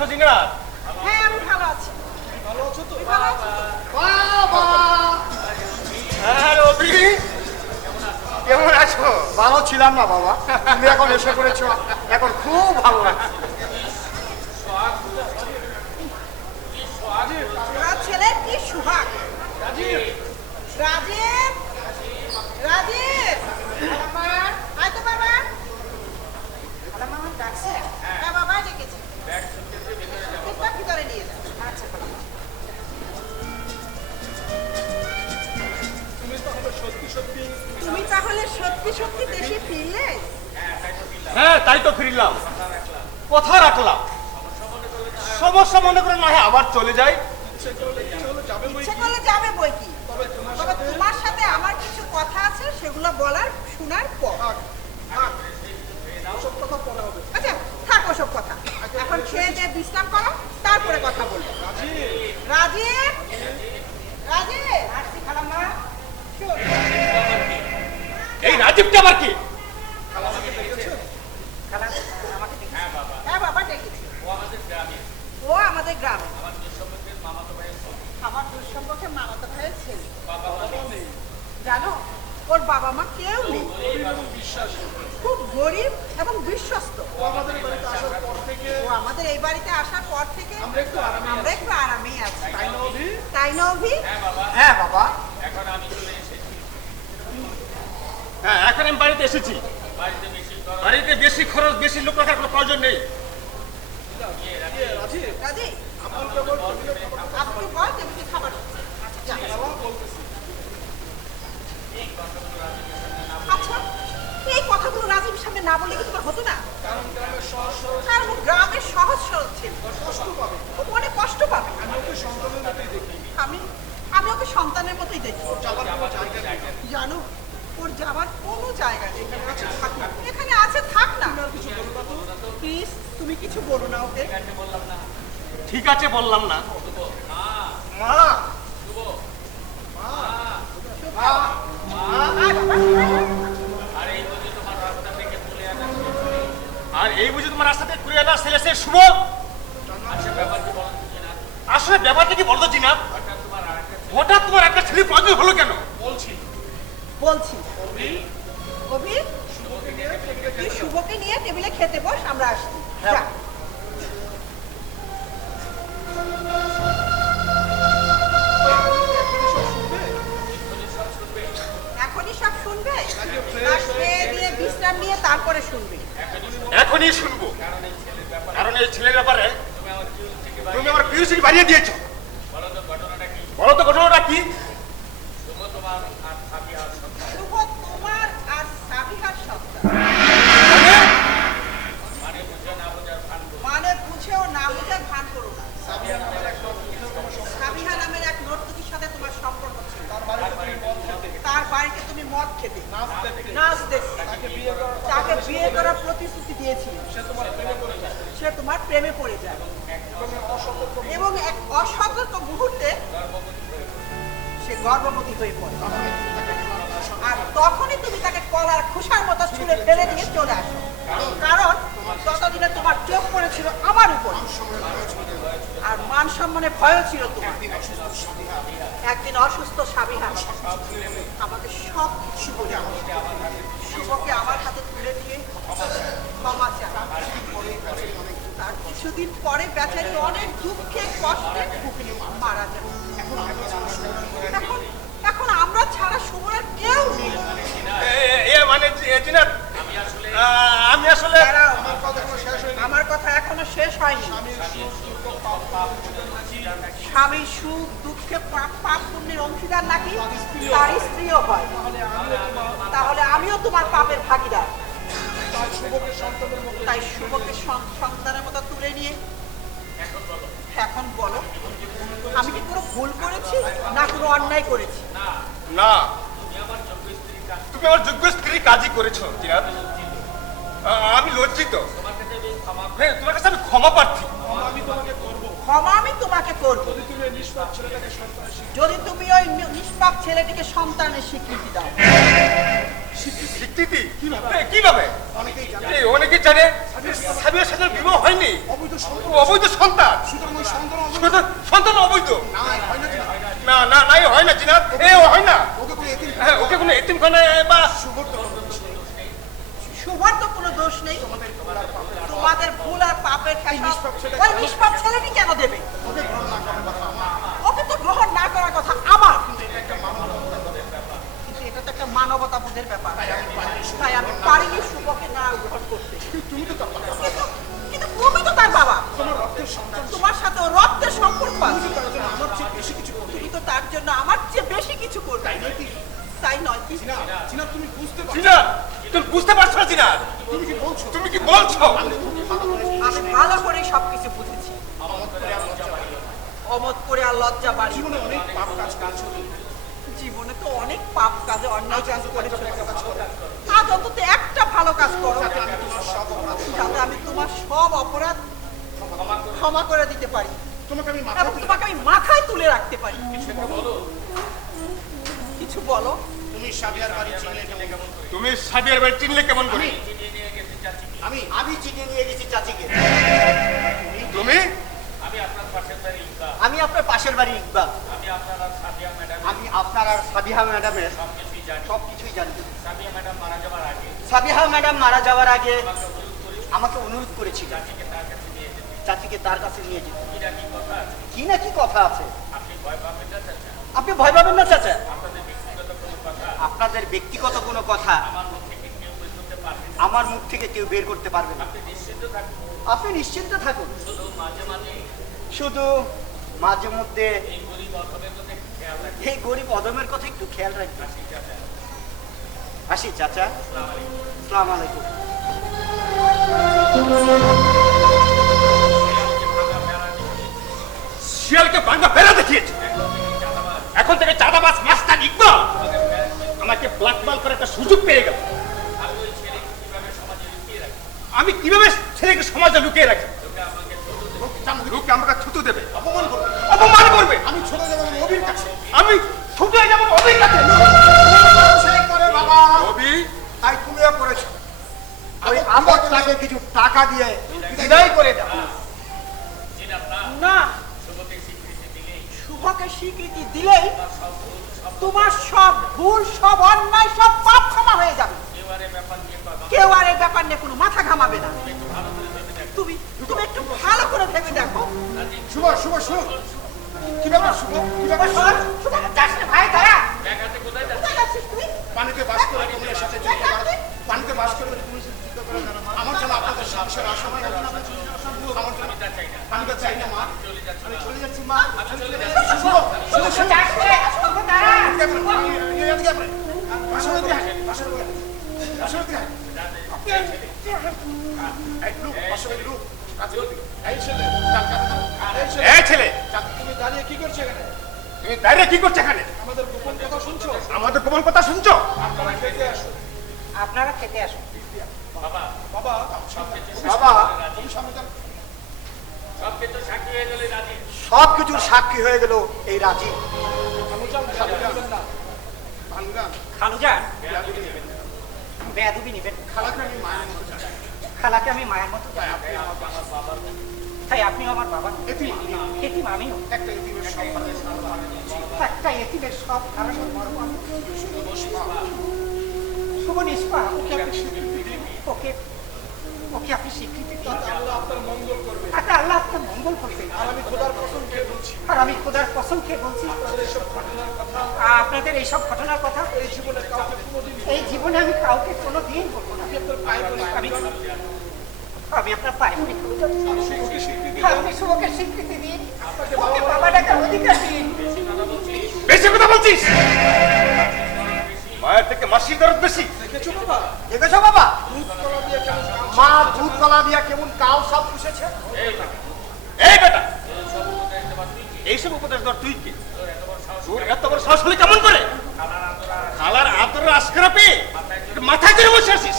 আছো জিনা? হ্যাঁ আমি ভালো আছি। ভালো আছো তো? ভালো আছি তো? বাবা হ্যাঁ রবি, কেমন আছো? ভালো ছিলাম না বাবা, তুমি এখন এসে করেছো, এখন খুব ভালো লাগছে। তোমার ছেলে কি সুহাগ। রাজীব, রাজীব, আয় তো বাবা। মামা ডাকছে? হ্যাঁ বাবা ডেকেছে। ভিতরে নিয়ে যাও। আচ্ছা তুমি তাহলে সত্যি সত্যি দেশে ফিরলে? হ্যাঁ তাই তো ফিরলাম, কথা রাখলাম। সমস্যা মনে করে না হয় আবার চলে যাই। ইচ্ছে করলে যাবে বই কি, তবে তোমার সাথে আমার কিছু কথা আছে, সেগুলো বলার শোনার পর। আচ্ছা থাক ওসব কথা, এখন খেয়ে দিয়ে বিশ্রাম করো, তারপরে কথা বলবো। রাজীব, রাজীব আসছি খালাম্মা। শোন, এই রাজীবটা আবার কি? হ্যাঁ বাবা ডেকেছি। ও আমাদের গ্রামে আমার দুঃসম্পর্কে মামাতো ভাইয়ের ছেলে। জানো ওর বাবা মা কেউ নেই, খুব গরিব এবং বিশ্বস্ত। ও আমাদের এই বাড়িতে আসার পর থেকে আমরা একটু আরামেই আছি, তাই না অভি? হ্যাঁ বাবা, হ্যাঁ এখন আমি বাড়িতে এসেছি। বাড়িতে বেশি খরচ, বেশি লোক রাখার কোনো প্রয়োজন নেই। রাজি আপনি বল টেবিলে খাবার হচ্ছে। আচ্ছা আচ্ছা, এই কথাগুলো রাজীবের সামনে না বললে কি তোমার হতো না? কারণ গ্রামের সহজ সরল ছিল, ও অনেক কষ্ট পাবে। আমি ওকে সন্তানের মতোই দেখি। জানো ওর যাবার কোনো জায়গা নেই, এখানে আছে থাক না। প্লিজ তুমি কিছু বলো না ওকে। ঠিক আছে বললাম না। মা আর এই বুঝি তোমার রাস্তা থেকে ঘুরে আনা ছেলে সে শুভ। আসলে ব্যাপারটা কি বলতো জিনা? হঠাৎ তোমার একটা ছেলে প্রয়োজন হলো কেন? বলছি অভি, তুই শুভকে নিয়ে টেবিলে খেতে বস, আমরা আসছি। যা। এখনই সব শুনবে? খেয়ে দিয়ে বিশ্রাম নিয়ে তারপরে শুনবে? এখনই শুনবো, কারণ এই ছেলের ব্যাপারে তুমি আমার কিউরিওসিটি বাড়িয়ে দিয়েছো। বলো তো ঘটনাটা কি? শুভ তোমার আর সাবিহার সন্তান। মানে বুঝেও না বুঝে ভান করো না। সাবিহা নামের এক নর্তকীর সাথে তোমার সম্পর্ক ছিল, তার বাড়িতে তুমি মদ খেতে, নাচ দেখতে, তাকে বিয়ে করার প্রতিশ্রুতি দিয়েছিলে, সে তোমার প্রেমে পড়ে যায় এবং এক অসতর্ক মুহূর্তে সে গর্ভবতী হয়ে পড়ে। আর তখনই তুমি তাকে কলার খোসার মতো ছুঁড়ে ফেলে দিয়ে চলে আসো, কারণ ততদিনে তোমার চোখ পড়েছিল আমার উপর, আর মান সম্মানে ভয় ছিল তোমার। একদিন অসুস্থ সাবিহা আমাকে সব কিছু বলে শুভকে আমার হাতে তুলে দিয়ে ক্ষমা চায়। তার কিছুদিন পরে বেচারি অনেক দুঃখে কষ্টে মারা যায়। এখন আমরা ছাড়া শুভর আর কেউ নেই। মানে জিনা, আমি আসলে আমার কথা এখনো শেষ হয়নি। স্বামী সুখ দুঃখে পাপ পুণ্যের অংশীদার নাকি তার স্ত্রীও হয়, তাহলে আমিও তোমার পাপের ভাগীদার। তাই শুভকে সন্তানের মতো তুলে নিয়ে এখন বলো, আমি কি কোনো ভুল করেছি না কোনো অন্যায় করেছি? না, তুমি আমার যোগ্য স্ত্রী কাজই করেছো জিনা। আমি লজ্জিত, তোমার কাছে আমি ক্ষমা প্রার্থী। ক্ষমা আমি তোমাকে করব যদি তুমি ওই নিষ্পাপ ছেলেটিকে সন্তানের স্বীকৃতি দাও। স্বীকৃতি কিভাবে? অনেকেই জানে সাবিয়ার সাথে বিবাহ হয়নি, অবৈধ সম্পর্ক। অবৈধ সন্তান, সুতরাং ওই সন্তান অবৈধ। সন্তান অবৈধ। না, হয় না জিনাত। না না না, এ হয় না জিনাত, এ হয় না। ওকে কোনো এতিম হ্যাঁ, ওকে কোনো এতিমখানায় বা শুভর তো কোনো দোষ নেই। শুভর তো কোনো দোষ নেই, তোমাদের ভুল আর পাপের খেসারত নিষ্পাপ ছেলে ওই নিষ্পাপ ছেলেটি কেন দেবে? ওকে গ্রহণ না করার কথা আমার। ওকে তো গ্রহণ না করার কথা আমার, কিন্তু এটা একটা মানবতার ব্যাপার। কিন্তু এটা তো একটা মানবতা বোধের ব্যাপার। তাই আমি পারিনি শুভকে না গ্রহণ করতে। তুমি তো তার বাবা। কিন্তু তুমি তো তার বাবা, তোমার রক্তের সন্তান। তোমার সাথে ও রক্তের সম্পর্ক আছে। তার জন্য আমার চেয়ে বেশি কিছু করতে। তুমি তো তার জন্য আমার চেয়ে বেশি কিছু করবে, তাই নয় কি? জিনাত, জিনাত, তুমি বুঝতে পারছো? জিনাত, তুমি বুঝতে পারছো না জিনাত? তুমি কি বলছো? তুমি কি বলছো? আমি ভালো করে সবকিছু বুঝেছি। অমত করে আর লজ্জা বাড়ি, জীবনে অনেক পাপ কাজ করেছো। জীবনে তো অনেক পাপ কাজে অন্যায় কাজ করেছো, আজ অন্তত একটা ভালো কাজ করো আমি তোমার সব অপরাধ, যাতে আমি তোমার সব অপরাধ ক্ষমা করে দিতে পারি তোমাকে আমি মাথা এবং তোমাকে আমি মাথায় তুলে রাখতে পারি। কিছু বলো। তুমি সাবিয়ার বাড়ি চিনলে কেমন? তুমি সাবিয়ার বাড়ি চিনলে কেমন করে? আমি চিঠি নিয়ে গেছি চাচিকে। তুমি আমি আপনার পাশের বাড়ি ইকবাল। আমি আপনার আর সাবিহা ম্যাডামের সবকিছুই জানি। সাবিহা ম্যাডাম মারা যাওয়ার আগে আমাকে অনুরোধ করেছিল চাচিকে তার কাছে নিয়ে যেতে। কি না কি কথা আছে? আপনি ভয় পাবেন না চাচা। আপনাদের ব্যক্তিগত কোনো কথা আমার মুখ থেকে কেউ বের করতে পারবে না। আপনি নিশ্চিন্ত থাকুন। শুধু মাঝে মধ্যে এই গরিব অদমের কথা একটু খেয়াল রাখবেন। আসি চাচা, আসসালামু আলাইকুম। শিয়ালকে ভাঙা বেড়া দেখিয়েছে, এখন থেকে চাঁদাবাজ মাস্টার ইকবাল আমাকে ব্ল্যাকমেল করে একটা সুযোগ পেয়ে গেল। আমি কিভাবে ছেলেকে সমাজে লুকিয়ে রাখি? লোকে আমাকে থুতু দেবে, অপমান করবে। অপমান করবে। আমি ছোট যাবো নবীর কাছে। আমি ছুটে যাবো অভির কাছে। সেই করে বাবা, অভি, তাই তুমিও করেছো। ওই আপদটাকে কিছু টাকা দিয়ে বিদায় করে দাও। না, শুভকে স্বীকৃতি দিলেই তোমার সব ভুল, সব অন্যায়, সব পাপ ক্ষমা হয়ে যাবে। কেউ আর এই ব্যাপার নিয়ে কোনো মাথা ঘামাবে না। তুমি তুমি একটু ভালো করে ভেবে দেখো। শুভ, শুভ, শুভ। কি ব্যাপার শুভ? কি ব্যাপার শুভ? শুভ, যাস না ভাই, দাঁড়া। কোথায় যাচ্ছিস তুই? পানিতে বাস করে তুমি এর সাথে যুদ্ধ করো। পানিতে বাস করে তুমি যুদ্ধ করো জানো মা? আমার জন্য আপনাদের সংসার অসময় হবে না। আমার জন্য পানিটা চাই না মা। আমি চলে যাচ্ছি মা। শুভ, শুভ, শুভ। যাস না, শুভ, দাঁড়া। এই ছেলে, তুমি দাঁড়িয়ে কি করছো এখানে? তুমি দাঁড়িয়ে কি করছো এখানে? আমাদের গোপন কথা শুনছো? আমাদের গোপন কথা শুনছো? আপনারা খেতে আসো। আপনারা খেতে আসুন। বাবা, বাবা, তুমি সামনে যান। সবকিছুর সাক্ষী হয়ে গেল এই রাজি। ভানুজান, খালি যাবেন না। ভানুজান, খালুজান, বেয়াদবি নিবেন। খালাকে আমি মায়ের মতো চাই। খালাকে আমি মায়ের মতো চাই। আপনি আমার বাবা। তাই আপনি আমার বাবা। এতিম আমি। এতিম আমিও। একটা এতিমের সন্তানের সাথে একটা এতিমের সব ধারণা মর্ম আমি। শুভ নিষ্পা, ওকে আপনি স্বীকৃতি দিন। ওকে ওকে আপনি স্বীকৃতি দিন। আল্লাহ আপনার মঙ্গল করবে। আচ্ছা, আল্লাহ আপনার মঙ্গল করবে। আর আমি খোদার কসম খেয়ে বলছি, আর আমি খোদার কসম খেয়ে বলছি, আপনাদের এসব ঘটনার কথা আপনাদের এইসব ঘটনার কথা এই জীবনে কাউকে কোনোদিন এই জীবনে আমি কাউকে কোনোদিন বলবো না। আপনার পায়ে বলে আমি আপনার পায়ে পড়ি। শুভকে স্বীকৃতি দিন। আপনি শুভকে স্বীকৃতি দিন, ওকে বাবা ডাকার অধিকার দিন। বেশি কথা বলছিস? মায়ের থেকে মাসির দরদ বেশি। দেখেছো বাবা? দেখেছো বাবা, দুধ কলা দিয়ে কেমন কাজ? মা দুধ কলা দিয়া কেমন কাউ সব পুষেছে। এই বেটা, এইসব উপদেশ ধর তুই কি? তোর এত বড় সাহস হলে কেমন করে? খালার আদরের আশকারা পেয়ে মাথায় করে বসে আছিস।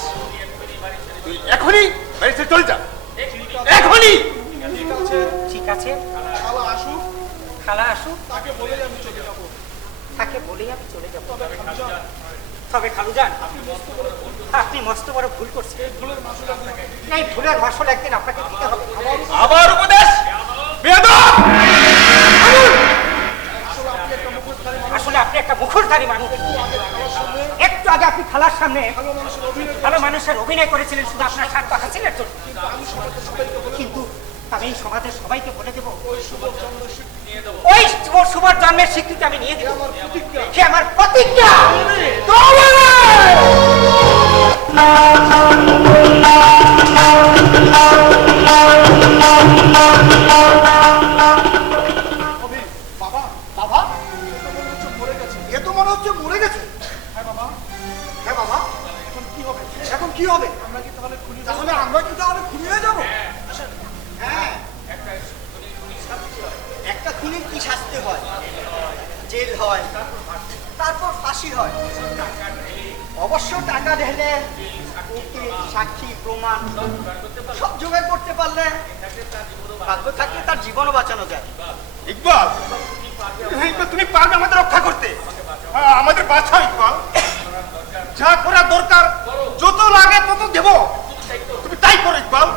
তুই এখনই বাড়ি ছেড়ে চলে যা, এখনই। ঠিক আছে, ঠিক আছে, খালা আসুক, খালা আসুক, তাকে বলেই আমি চলে যাবো। তাকে বলেই আমি চলে যাবো। তবে ভানুজান, তবে খালুজান, আপনি মস্ত বড় ভুল করছেন। এই ভুলের মাসুল একদিন আপনাকে দিতে হবে। আবার উপদেশ বেয়াদব! আসলে আপনি একটা মুখোশধারী মানুষ। একটু আগে আপনি খালার সামনে ভালো মানুষের অভিনয় করেছিলেন শুধু আপনার স্বার্থ হাসিলের জন্য। কিন্তু আমি এই সমাজের সবাইকে বলে দেবো, ওই শুভর জন্মের স্বীকৃতি আমি নিয়ে দেবো। সে আমার প্রতিজ্ঞা। বাবা বাবা এ তো মনে হচ্ছে মরে গেছে। হ্যাঁ বাবা, হ্যাঁ বাবা, এখন কি হবে? এখন কি হবে? তাহলে আমরা কি খুনি হয়ে যাবো? হ্যাঁ, একটা খুনির কি শাস্তি হয়? জেল হয়, তারপর ফাঁসি হয়। অবশ্য টাকা ঢেলে উকিল, সাক্ষী, প্রমাণ সব জোগাড় করতে পারলে, ভাগ্য থাকলে তার জীবনও বাঁচানো যায়। ইকবাল, ইকবাল, তুমি পারবে আমাদের রক্ষা করতে? আমাদের বাঁচাও ইকবাল। যা করার দরকার, যত লাগে তত দেব, তুমি তাই করো ইকবাল।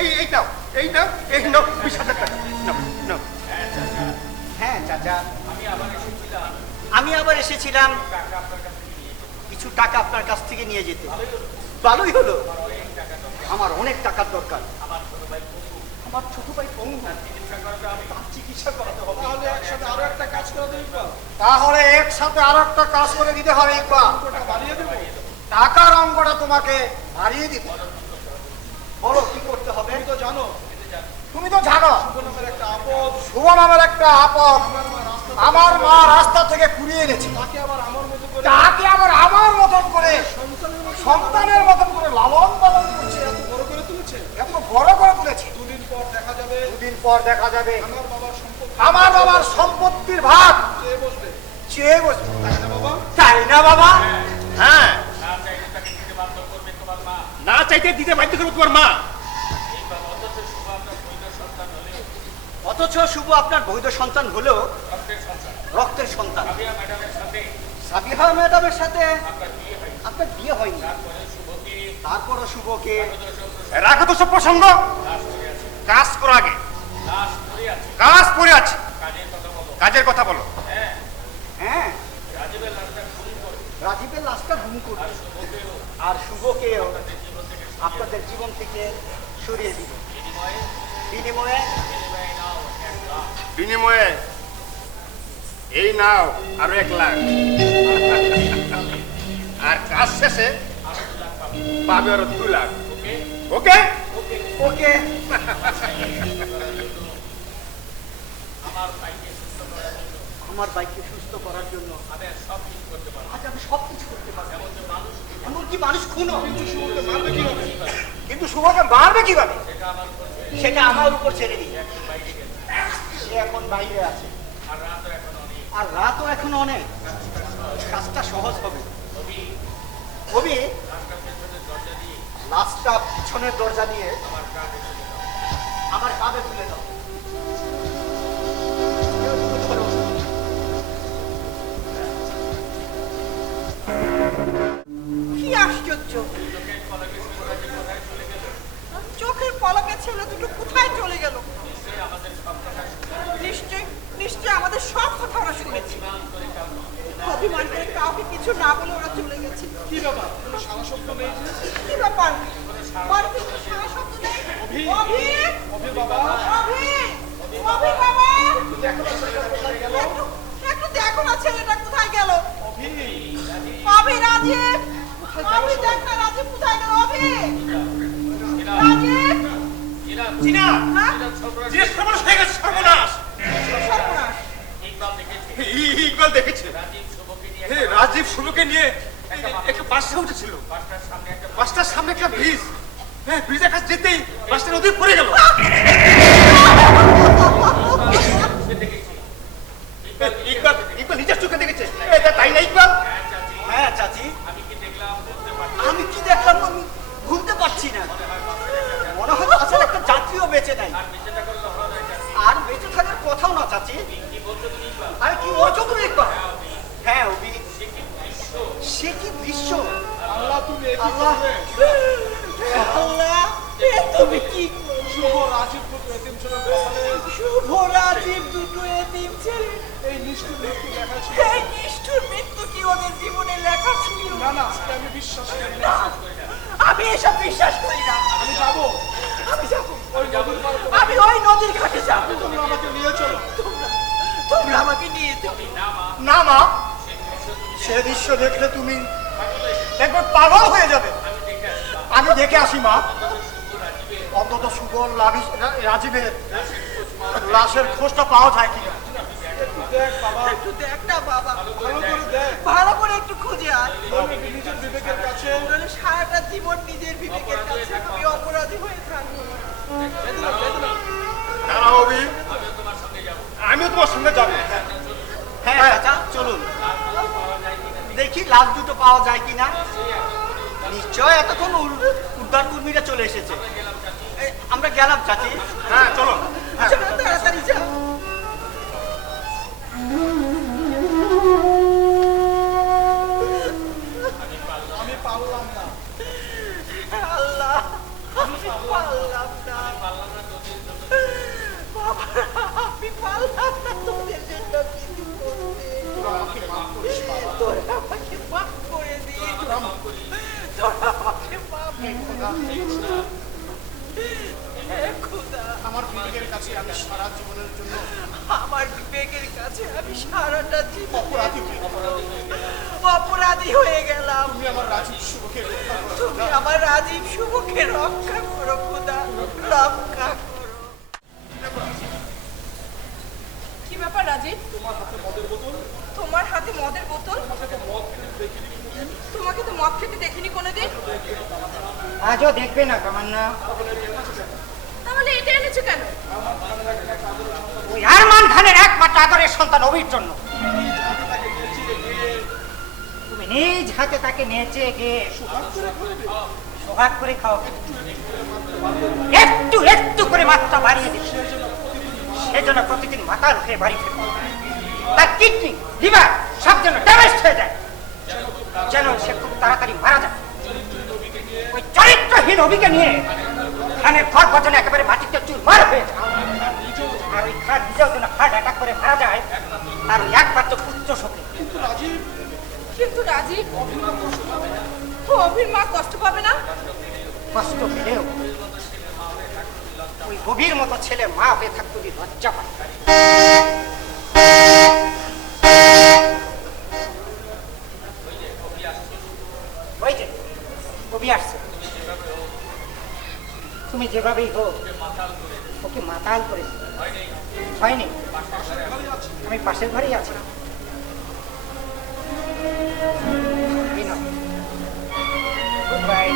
এই নাও, এই নাও, এই নাও 20,000 টাকা নাও, নাও। হ্যাঁ চাচা, আমি আবার এসেছিলাম কিছু টাকা আপনার কাছ থেকে নিয়ে যেতে। ভালোই হলো, আমার অনেক টাকার দরকার। আমার ছোট ভাই পঙ্গু, তার চিকিৎসা করাতে হবে। তাহলে একসাথে আরো একটা কাজ করে দেবে ইকবাল। তাহলে একসাথে আরো একটা কাজ করে দিতে হবে ইকবাল। বাড়িয়ে দেবো, টাকার অঙ্কটা তোমাকে বাড়িয়ে দিতে। বলো কি করতে হবে? তুমি তো জানো শুভ নামের একটা আপদ আমার মা রাস্তা থেকে কুড়িয়ে এনেছে। তাকে আবার আমার মতন করে সন্তানের মতন করে লালন পালন করছে, এত বড় করে তুলেছে। দুদিন পর দেখা যাবে আমার বাবার সম্পত্তির ভাগ চেয়ে বসবে, তাই না বাবা? হ্যাঁ, না চাইতে দিতে বাধ্য করবো তোমার মা। অথচ শুভ আপনার বৈধ সন্তান হলেও রক্তের সন্তান। সাবিহা ম্যাডামের সাথে আপনার বিয়ে হয়নি, তারপরও শুভকে। রাখো তো সব প্রসঙ্গ, কাজ করো আগে। কাজ পড়ে আছে, কাজের কথা বলো। হ্যাঁ, রাজীবের লাশটা গুম করবে আর শুভকেও আপনাদের জীবন থেকে সরিয়ে দিবে। বিনিময়ে বিনিময়ে এই নাও আরো 1 লাখ, আর কাজ শেষে পাবে আরো 2 লাখ। ওকে ওকে। আমার বাইককে সুস্থ করার জন্য আজ আমি সব কিছু করতে পারবো। এমনকি মানুষ খুন কিন্তু শুভকে মারবে কিভাবে? সেটা আমার উপর ছেড়ে দিই। সে এখন বাইরে আছে আর রাতও এখন অনেক, কাজটা সহজ হবে। কবি লাশটা পিছনের দরজা দিয়ে আমার কাঁধে তুলে দাও। কি আশ্চর্য, চোখের পলকে ছেলে দুটো কোথায় চলে গেল? নিশ্চয় আমাদের সব কথা ওরা শুনেছে। অভিমান করে কাউকে কিছু না বলে ওরা চলে গেছে। কি ব্যাপার, কোনো সারা শব্দ নেই? কি ব্যাপার, বাড়িতে কোনো সারা শব্দ নেই? অভি বাবা, অভি বাবা, একটু দেখো না ছেলেটা কোথায় গেল? অভি, রাজীব, অভি দেখ না রাজীব কোথায় গেল? অভি, রাজীব, জিনা, হ্যাঁ? জিনা সর্বনাশ হয়ে গেছে, সর্বনাশ। সর্বনাশ। ইকবাল দেখেছে রাজীব শুভকে নিয়ে একটা বাসে উঠেছিল। বাসটার সামনে একটা ব্রিজ, হ্যাঁ, ব্রিজের কাছে যেতেই বাসটা নদী পড়ে গেল। ইকবাল নিজের চোখে দেখেছে, তাই না ইকবাল? হ্যাঁ চাচি, আমি কি দেখলাম আমি ভুলতে পারছি না। মনে হয় আসলে একটা যাত্রীও বেঁচে নাই, আর বেঁচে থাকার কথাও না চাচি। আরে কি বলছো তুমি ইকবাল? হ্যাঁ অভি, সে কি দৃশ্য! আল্লাহ তুমি এ কি আল্লাহ! করলে? আল্লাহ, এ তুমি কি শুভ রাজীব পুত্র এতিম ছেলের কপালে শুভ রাজীব দুটো এতিম ছেলে, এই নিষ্ঠুর মৃত্যু লেখা ছিল। এই নিষ্ঠুর মৃত্যু কি ওদের জীবনে লেখা ছিল? না না, আজকে আমি বিশ্বাস করি না, না। আমি এসব বিশ্বাস করি না। আমি যাবো আমি যাবো, ওই নদীর পাড়ে। আমি ওই নদীর ঘাটে যাবো। তোমরা আমাকে নিয়ে চলো। তোমরা আমাকে নিয়ে যাও। না মা, সে দৃশ্য দেখলে তুমি একবার পাগল হয়ে যাবে। আমি দেখে আসি মা, অন্তত সুবল রাজীবের লাশের খোঁজটা পাওয়া যায় কিনা। একটু দেখ বাবা, একটু দেখ না বাবা, ভালো করে দেখ। ভালো করে একটু খুঁজে আয়। আমি নিজের বিবেকের কাছে নাহলে সারাটা জীবন নিজের বিবেকের কাছে আমি অপরাধী হয়ে থাকবো। দাঁড়াও অভি, আমিও তোমার সঙ্গে যাবো। হ্যাঁ চাচা, চলুন দেখি লাশ দুটো পাওয়া যায় কিনা। নিশ্চয় এতক্ষণ উদ্ধার কর্মীরা চলে এসেছে। আমরা গেলাম চাচি। হ্যাঁ চলো। চলো তাড়াতাড়ি যাও। আমি পারলাম না। আল্লাহ, আমি পারলাম না। বাবা, আমি পারলাম না তোদের জন্য কিছু করতে। আমাকে মাফ করিস বাবা। তোরা আমাকে মাফ করে দিস। তোরা আমাকে মাফ করে দিস। হে খোদা, আমার বিবেকের কাছে আমি সারা জীবনের জন্য আমার বিবেকের কাছে আমি সারাটা জীবন অপরাধী হয়ে অপরাধী হয়ে গেলাম। তুমি আমার রাজীব শুভকে রক্ষা করো। তুমি আমার রাজীব শুভকে রক্ষা করো খোদা, রক্ষা করো। কি ব্যাপার রাজীব? তোমার হাতে মদের বোতল, তোমার হাতে মদের বোতল? তোমাকে মদ খেতে দেখিনি কোনোদিন। তোমাকে তো মদ খেতে দেখিনি কোনোদিন। আজও দেখবে না কামান্না। তাহলে এটা এনেছো কেন? ওই আরমান খানের একমাত্র আদরের সন্তান অভির জন্য। তুমি নিজ হাতে তাকে নেচে গিয়ে সোহাগ করে খাও, একটু একটু করে মাত্রা বাড়িয়ে দিবে। সেজন্য প্রতিদিন মাতাল হয়ে বাড়ি ফেরবে। তার কিডনি লিভার সব যেন ড্যামেজ হয়ে যায়, যেন সে খুব তাড়াতাড়ি মারা যায়। ওই চরিত্রহীন অভিকে নিয়ে খানের ঘর বচনে একেবারে মাটিতে চুরমার হয়ে যায়। আর ওই খান নিজেও যেন হার্ট অ্যাটাক করে মারা যায়, আর ওই একমাত্র পুত্র শোকে। কিন্তু রাজীব, ও অভির মা কষ্ট পাবে না? কষ্ট পেলেও ওই গভীর মতো ছেলে মা হয়ে থাকতে যদি লজ্জা পায়। ওই যে কবি আসছে, তুমি যেভাবেই হোক ওকে মাতাল করে হয়নি। আমি পাশের ঘরেই আছি। Goodbye.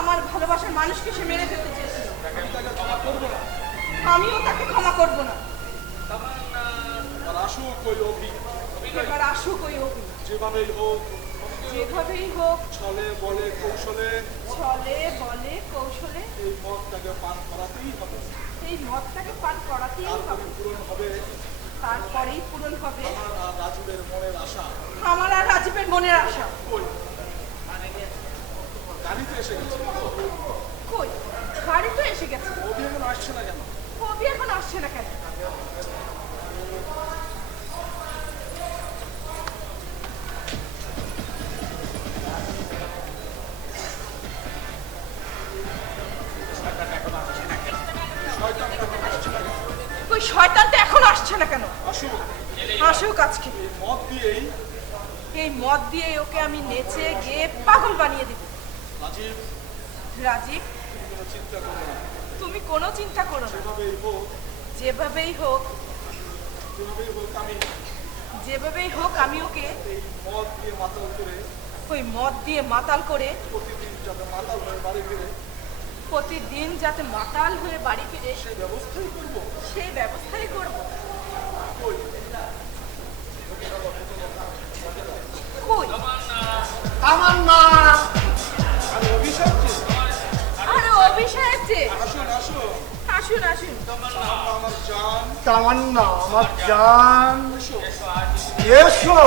আমার ভালোবাসার মানুষকে সে মেরে ফেলতে চেয়েছিল, আমিও তাকে ক্ষমা করব না। আর আসুক ওই অভি, এবার আসুক ওই অভি, যেভাবেই হোক, যেভাবেই হোক, ছলে বলে কৌশলে ছলে বলে কৌশলে এই মদটাকে পান করাতেই হবে। এই মদটাকে পান করাতেই হবে। পূরণ হবে তারপরেই পূরণ হবে আমার আর রাজীবের মনের আশা। আমার আর রাজীবের মনের আশা। কই গাড়িতে এসে গেছে, কই গাড়ি তো এসে গেছে, অভি এখন আসছে না কেন? অভি এখন আসছে না কেন? ওই শয়তানটা এখন আসছে না কেন? আসুক, আসুক আজকে। মদ দিয়েই এই মদ দিয়ে ওকে আমি নেচে গিয়ে পাগল বানিয়ে দিব। রাজীব রাজীব, কোনো চিন্তা করো না। তুমি কোনো চিন্তা করো না। যেভাবেই হোক, যেভাবেই হোক, যেভাবেই হোক আমি যেভাবেই হোক আমি ওকে এই মদ দিয়ে মাতাল করে ওই মদ দিয়ে মাতাল করে প্রতিদিন যাতে মাতাল হয়ে বাড়ি ফিরে প্রতিদিন যাতে মাতাল হয়ে বাড়ি ফিরে সেই ব্যবস্থাই করবো। সেই ব্যবস্থাই করব। কই কই তামান্না! আর অভিশাপ যে আরে অভিষেক যে আসুন আসুন তামান্না আমার জান, এসো।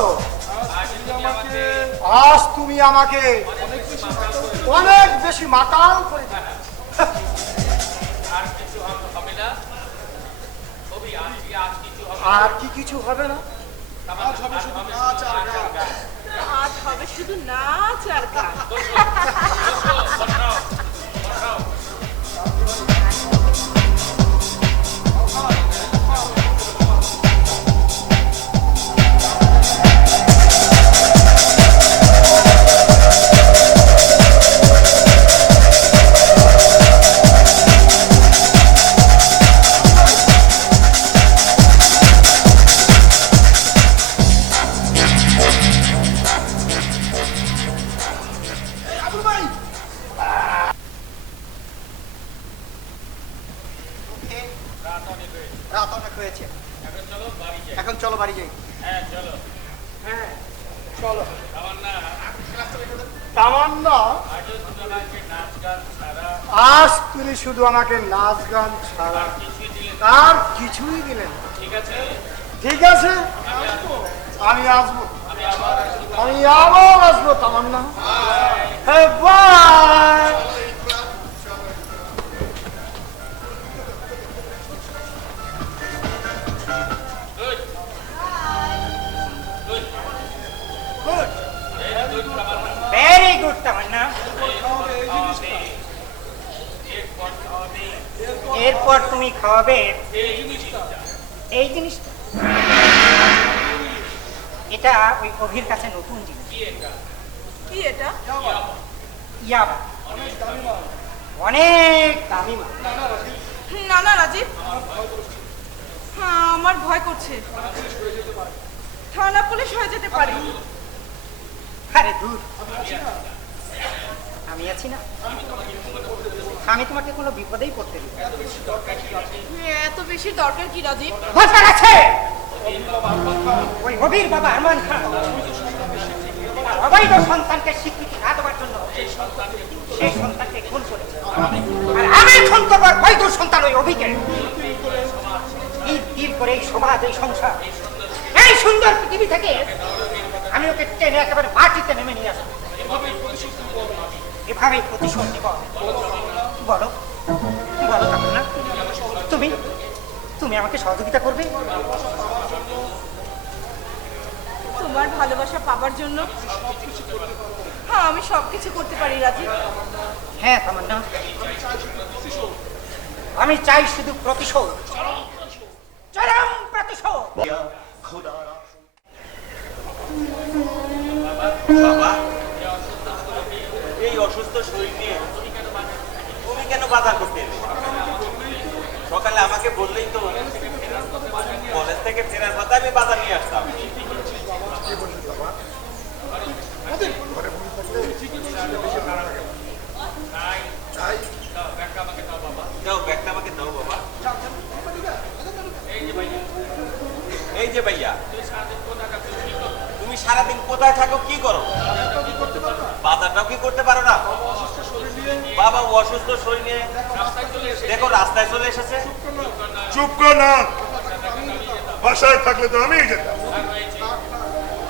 আজ তুমি আমাকে অনেক বেশি মাতাল করে দিলে। আর কি কিছু হবে না? আজ হবে শুধু নাচ আর গান। রাত অনেক হয়েছে, এখন চলো বাড়ি যাই। হ্যাঁ চলো। তামান্না, আজ তুমি শুধু আমাকে নাচ গান ছাড়া আর কিছুই দিলেন। ঠিক আছে, আমি আসবো, আমি আবার আসবো তামান্না। হ্যাঁ, বাই। ভেরি গুড তামান্না। এরপর তুমি খাওয়াবে এই জিনিসটা। এটা ওই অভির কাছে নতুন জিনিস। কি এটা? ইয়াবা, অনেক দামি মাল। না না রাজীব, হ্যাঁ আমার ভয় করছে। থানা পুলিশ হয়ে যেতে পারি। আরে দূর, আমি আছি না, আমি তোমাকে কোনো বিপদেই পড়তে দিই। এত বেশি দরকার কি রাজীব? দরকার আছে। ওই অভির বাবা আরমান খান অবৈধ সন্তানকে স্বীকৃতি না দেওয়ার জন্য সেই সন্তানকে খুন করেছে। আর আমি খুন করবার বৈধ সন্তান ওই অভিকে। দিল করে এই সমাজ, এই সংসার, এই সুন্দর পৃথিবী থেকে আমি ওকে টেনে একেবারে মাটিতে নেমে নিয়ে আসবো। এভাবেই প্রতিশোধ নেব। বলো বলো না, তুমি তুমি আমাকে সহযোগিতা করবে? তোমার ভালোবাসা পাবার জন্য হ্যাঁ আমি সবকিছু করতে পারি রাজীব। হ্যাঁ তামান্না, আমি চাই শুধু প্রতিশোধ, চরম প্রতিশোধ। বাবা, এই অসুস্থ শরীর নিয়ে তুমি কেন বাজার করতে এলে? সকালে আমাকে বললেই তো কলেজ থেকে ফেরার পথে আমি বাজার নিয়ে আসতাম। দাও ব্যাগটা আমাকে দাও বাবা। এই যে ভাইয়া, তুমি সারাদিন কোথায় থাকো, কি করো? বাজারটাও কি করতে পারো না? বাবা অসুস্থ শরীর নিয়ে দেখো রাস্তায় চলে এসেছে। চুপ কর না, বাসায় থাকলে তো আমি যেতাম।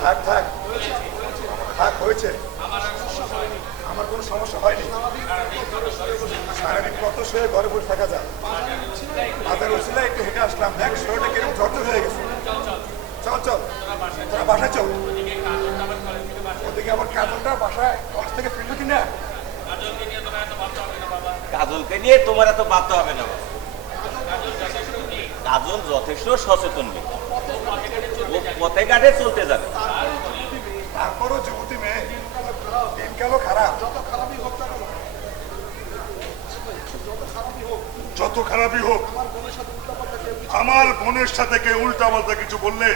থাক থাক থাক, হয়েছে, আমার কোনো সমস্যা হয়নি। সারাদিন কত শুয়ে ঘরে বসে থাকা যায়। বাজার উঠছিল, একটু হেঁটে আসলাম, দেখ শরীরটা কিরকম ঝরঝর হয়ে গেছে। চল চল, তোরা বাসায় চল। ওদিকে আবার কাজলটা বাসায় কলেজ থেকে ফিরল কিনা? কাজলকে নিয়ে তোমার এত ভাবতে হবে না। কাজল যথেষ্ট সচেতন মেয়ে, ও পথে ঘাটে চলতে যাবে। তারপরও যুবতী মেয়ে, দিনকালও খারাপ। যত খারাপই হোক, আমার বোনের সাথে কেউ উল্টা পাল্টা কিছু বললে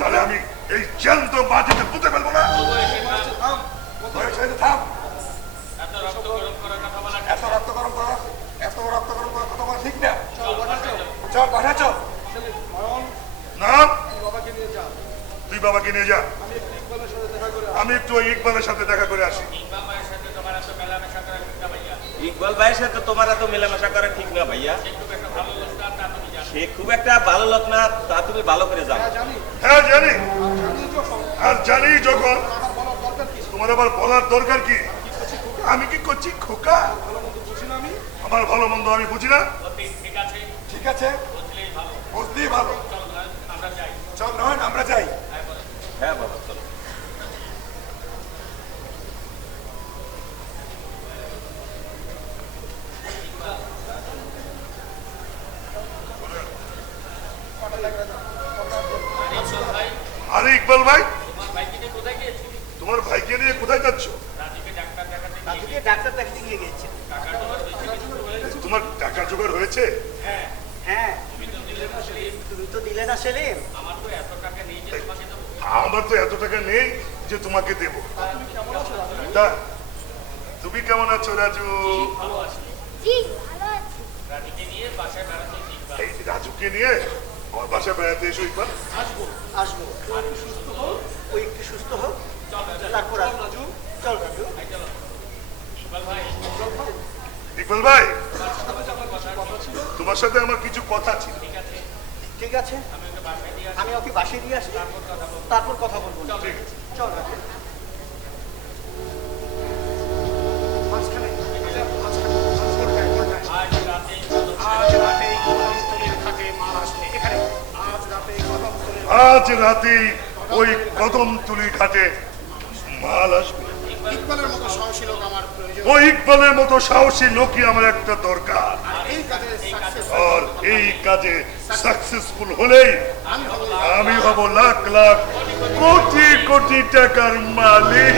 তাহলে আমি এই জ্যান্ত মাটিতে পুঁতে ফেলবো না। থাম, এত রক্ত গরম করা, এত রক্ত গরম করা কথা বলা ঠিক না। চল বাসা চল। না, তুই বাবাকে নিয়ে যা, আমি একটু ওই ইকবালের সাথে দেখা করে আসি। ইকবাল ভাইয়ের সাথে তোমার এত মেলামেশা করা ঠিক না ভাইয়া। সে খুব একটা ভালো লোক না, তা তুমি ভালো করে জানো। জানি হ্যাঁ জানি, জানি যখন আর জানি যখন আমার বলার দরকার কি? তোমার আবার বলার দরকার কি? আমি কি করছি খোকা? ভালো মন্দ বুঝি না আমি। আমার ভালো মন্দ আমি বুঝি না? ঠিক আছে, বুঝলেই ভালো। চল নয় আমরা যাই। হ্যাঁ বাবা চলো। আরে ইকবাল ভাই, তোমার ভাইকে নিয়ে কোথায় যাচ্ছ? রাজুকে ডাক্তার দেখাতে গিয়ে গেছে। তোমার টাকা জোগাড় হয়েছে? হ্যাঁ, তুমি তো দিলে না সেলিম। আমার তো এত টাকা নেই যে তোমাকে দেব। তা তুমি কেমন আছো রাজু? জি ভালো আছি। এই রাজুকে নিয়ে আমার বাসায় বেড়াতে এসো ইকবাল। আসবো, ওই একটু সুস্থ হোক, তারপর আসবো। চল রাজু। ইকবাল ভাই, তোমার সাথে আমার কিছু কথা ছিল। ঠিক আছে, আমি ওকে বাসে দিয়ে আসি, তারপর কথা বলবো। ঠিক আছে। চল রাজু। মাঝখানে আজ রাতে কদমতলীর ঘাটে মাল আসবে এখানে। আজ রাতে ওই কদমতলী ঘাটে মাল আসবে। ইকবালের মতো সাহসী লোক আমার প্রয়োজন। ওই ইকবালের মতো সাহসী লোকই আমার একটা দরকার। এই কাজে সাকসেস আর এই কাজে সাকসেসফুল হলেই আমি হব লাখ লাখ কোটি কোটি টাকার মালিক।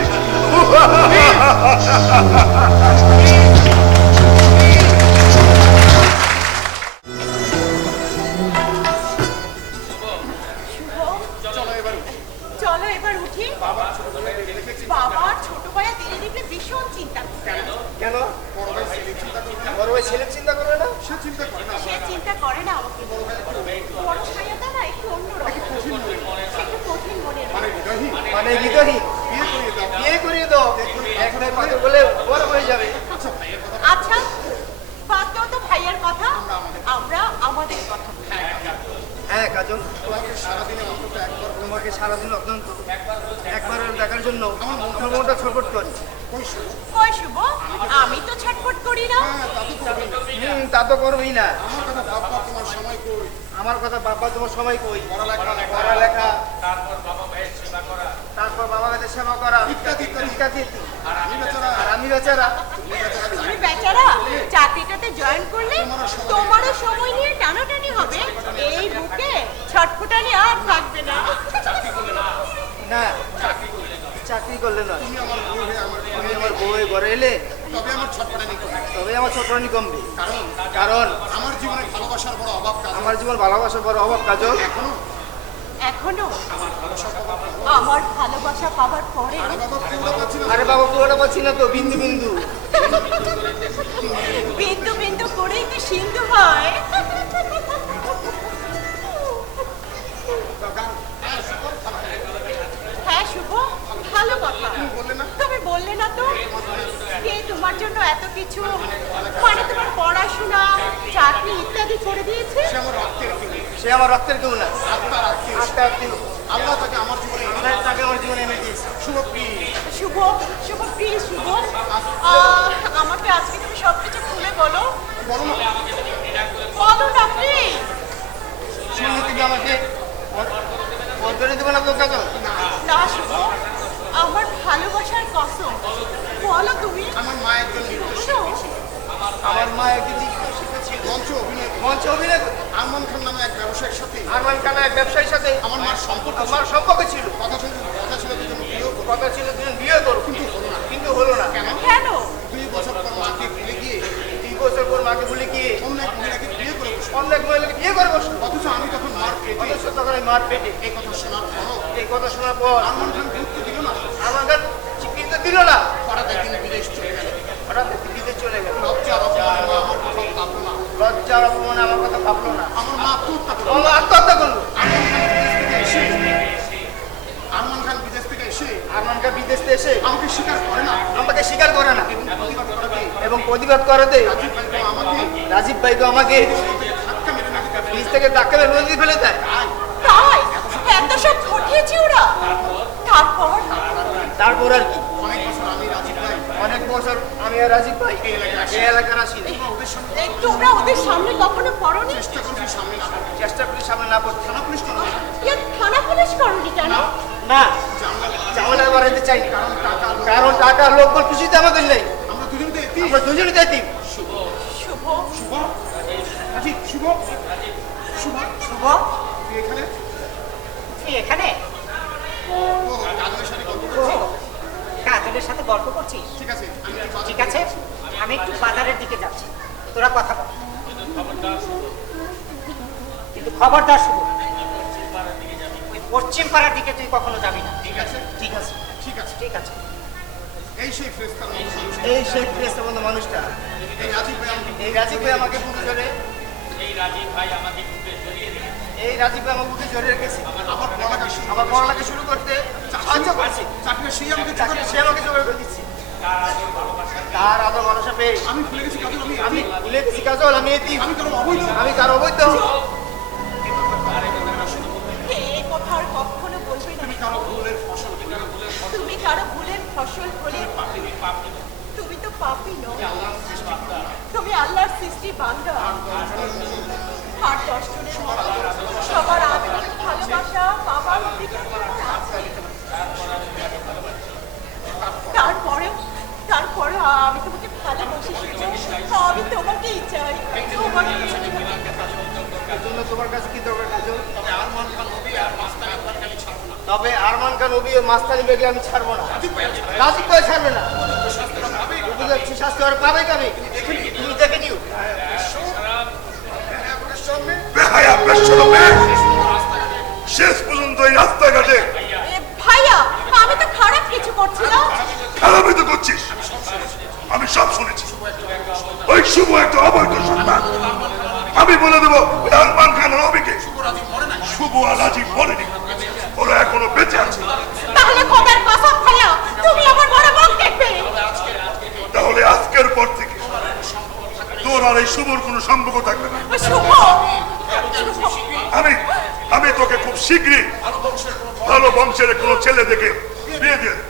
চলো এবার উঠি। বাবার ছোট ভাইয়া দিনে দেখলে ভীষণ চিন্তা করে। কেন? বড় ভাই ছেলে চিন্তা করবে না? সে চিন্তা করে না। সে চিন্তা করে না আমাকে বড় ভাইয়াটা না একটু অন্যরকম, একটু কঠিন মনের। মানে বিদাহী মানে হৃদয়হীন। বিয়ে করিয়ে দাও। বিয়ে করিয়ে দাও, এখন কথা বলে বড় হয়ে যাবে। আচ্ছা বাদ দাও তো ভাইয়ার কথা, আমরা আমাদের কথা বলি। হ্যাঁ কাজল, তোমাকে সারাদিনে অন্তত একবার তোমাকে সারাদিন অত্যন্ত একবার দেখার জন্য আমার মনটা ছটফট করে। কই শুভ, আমি তো ছটফট করি না। তা তো করবেই না। আমার কথা ভাববা তোমার সময় কই? আমার কথা বাবা তোমার সময় কই? পড়ালেখা, তারপর বাবা ভাইয়ের সেবা করা ইত্যাদি ইত্যাদি। ইত্যাদি। আর আমি বেচারা আর আমি বেচারা তুমি বেচারা চাকরিটাতে জয়েন করলে তোমারও সময় নিয়ে টানাটানি হবে, এই বুকে ছটফটানি আর থাকবে না। না, চাকরি করলে নয়, তুমি আমার বউ হয়ে আমার তুমি আমার বউ হয়ে ঘরে এলে তবে আমার ছটফটানি করবে। তবে আমার ছটফটানি কমবে। কারণ কারণ আমার জীবনে ভালোবাসার বড় অভাব কাজ। আমার জীবন ভালোবাসার বড় অভাব কাজল। এখনো আমার ভালোবাসা পাবার পরে বাবা পুরো পাচ্ছি না। আরে বাবা পুরোটা পাচ্ছি না তো, বিন্দু বিন্দু। বিন্দু বিন্দু করেই তো সিন্ধু হয়। হ্যাঁ শুভ, ভালো কথা। তুমি বললে না তো কে তোমার জন্য এত কিছু, মানে তোমার পড়াশোনা চাকরি ইত্যাদি করে দিয়েছে। সে আমার রক্তের কেউ, সে আমার রক্তের কেউ না, আত্মার আত্মীয়। আত্মীয়। আল্লাহ তাকে আমার জীবনে আল্লাহ তাকে আমার জীবনে এনে দিয়েছে। শুভপ্রিয়। শুভ, শুভ প্লিজ শুভ, আমাকে আজকে তুমি সবকিছু খুলে বলো। বলো না। বলো না প্লিজ। শুনলে তুমি আমাকে অন্তরে দেবে না তো কাজল? না শুভ, আমার ভালোবাসার কসম, বলো তুমি। আমার মা একজন নৃত্য শোনো, আমার মা একদিন নৃত্য শিখেছিল, মঞ্চ অভিনয় করে। মঞ্চে অভিনয় করে। আরমান খান নামে এক ব্যবসায়ীর সাথে আরমান খান এক ব্যবসায়ীর সাথে আমার মার সম্পর্ক ছিল। আমার সম্পর্ক ছিল। কথা ছিল দুজন বিয়েও করবো। কথা ছিল দুজন বিয়ে করো, কিন্তু হলো না। কেন? কেন? 2 বছর পর মাকে ভুলে গিয়ে 2 বছর পর মাকে ভুলে গিয়ে অন্য এক মহিলাকে বিয়ে করে বসলো। অন্য এক মহিলাকে বিয়ে করে বসলো। অথচ আমি তখন মার পেটে। অথচ তখন আমি মার পেটে। এই কথা শোনার পরও এই কথা শোনার পর আরমান খান গুরুত্ব দিল না। আমার কাছে স্বীকৃতি দিল না। হঠাৎ একদিন বিদেশ চলে গেল। হঠাৎ বিদেশ চলে গেল। লজ্জার অপমানে মা আমার কথা ভাবলো না। লজ্জার অপমানে আমার কথা ভাবলো না। আমার মা আত্মহত্যা করলো। আমার আত্মহত্যা করলো। আরমান খান বিদেশ থেকে এসে আরমান খান বিদেশ থেকে এসে আমাকে স্বীকার করে না। আমাকে স্বীকার করে না প্রতিবাদ করাতে এবং প্রতিবাদ করাতে রাজীব ভাই তো আমাকে রাজীব ভাই তো আমাকে ধাক্কা মেরে নাকি নিজ থেকে ডাক্তারের নদী ফেলে দেয়। তাই এত সব ঘটিয়েছে ওরা। তারপর তারপর আর কি, অনেক বছর আমি রাজীব ভাই অনেক বছর আমি আর রাজীব ভাই এই এলাকার আসি না। ওদের সঙ্গে তোমরা ওদের সামনে কখনো পড়নি? চেষ্টা করছি সামনে না করতে। চেষ্টা করি সামনে না পড়তে। থানা পুলিশ করো না। থানা পুলিশ করনি কেন? না, ঝামেলা বাড়াইতে চাইনি, কারণ টাকা লোক বল কিছুতে আমাদের নেই। আমরা দুজন তো এতি। আমরা দুজনে যাইতি। শুভ শুভ রাজীব, শুভ শুভ শুভ, তুই এখানে? তুই এখানে ও কাজলের সাথে গল্প করছি। কাজলের সাথে গল্প করছিস? ঠিক আছে, আমি একটু ঠিক আছে, আমি একটু বাজারের দিকে যাচ্ছি, তোরা কথা বল। কিন্তু খবরদার শুভ, ওই পশ্চিম পাড়ার দিকে তুই কখনো যাবি না। ঠিক আছে, ঠিক আছে, ঠিক আছে। ঠিক আছে। এই সেই ফ্রেস্তার মানুষ। এই শেখ প্রেসের মতো মানুষটা, এই রাজীব ভাই আমাকে এই রাজীব ভাই আমাকে বুকে জড়ে, এই রাজীব ভাই আমাকে বুকে জড়িয়ে রেখেছে। আমার পড়ালেখা শুরু আমার পড়ালেখা শুরু করতে সাহায্য করছে। চাকরি সেই আমাকে চাকরি সে আমাকে জোগাড় করে দিচ্ছে। তার আদর ভালোবাসা পেয়ে আমি ভুলে গেছি কাজল, আমি ভুলে গেছি কাজল, আমি এতিম, আমি কারো অবৈধ। আমি কার অবৈধ। এই কথা আর কখনো বলবে না। তুমি কারো ভুলের ফসল। তুমি কারো ভুলের ফসল হলে তুমি তো পাপী নও। তুমি আল্লাহর সৃষ্টি বান্দা। আর দর্শনের সবার আদর ভালোবাসা বাবার দিকে তোমার আছে। তারপরে আমি তোমাকে ভালোবাসি শুধু। আমি তোমাকেই চাই, তোমাকে এর জন্য তোমার কাছে কি দরকার কাজল? তবে আরমান খান ওবি ওই মাস্তানি বেগলে আমি ছাড়বো না। রাজীব ভাই ছাড়বে না। উপযুক্ত শাস্তি আর পাবে কবে? তুমি দেখে নিও। বেহায়া বেশ্যা মেয়ে, শেষ পর্যন্ত এই রাস্তাঘাটে ভাইয়া, আমি তো খারাপ কিছু করছি না। খারাপই তো করছিস। আমি সব শুনেছি। ওই শুভ একটা অবৈধ সন্তান। আমি বলে দেবো আরমান খান রবিকে শুভ আর রাজীব বলেনি, ওরা এখনো বেঁচে আছে। তাহলে খোদার কসম ভাইয়া, তুমি আমার বড় বোন দেখবে। তাহলে আজকের পর থেকে তোর আর এই শুভর কোনো সম্পর্ক থাকবে না। শুভ, আমি তোকে খুব শীঘ্রই ভালো বংশের কোনো ছেলে দেখে বিয়ে দিয়ে দেব।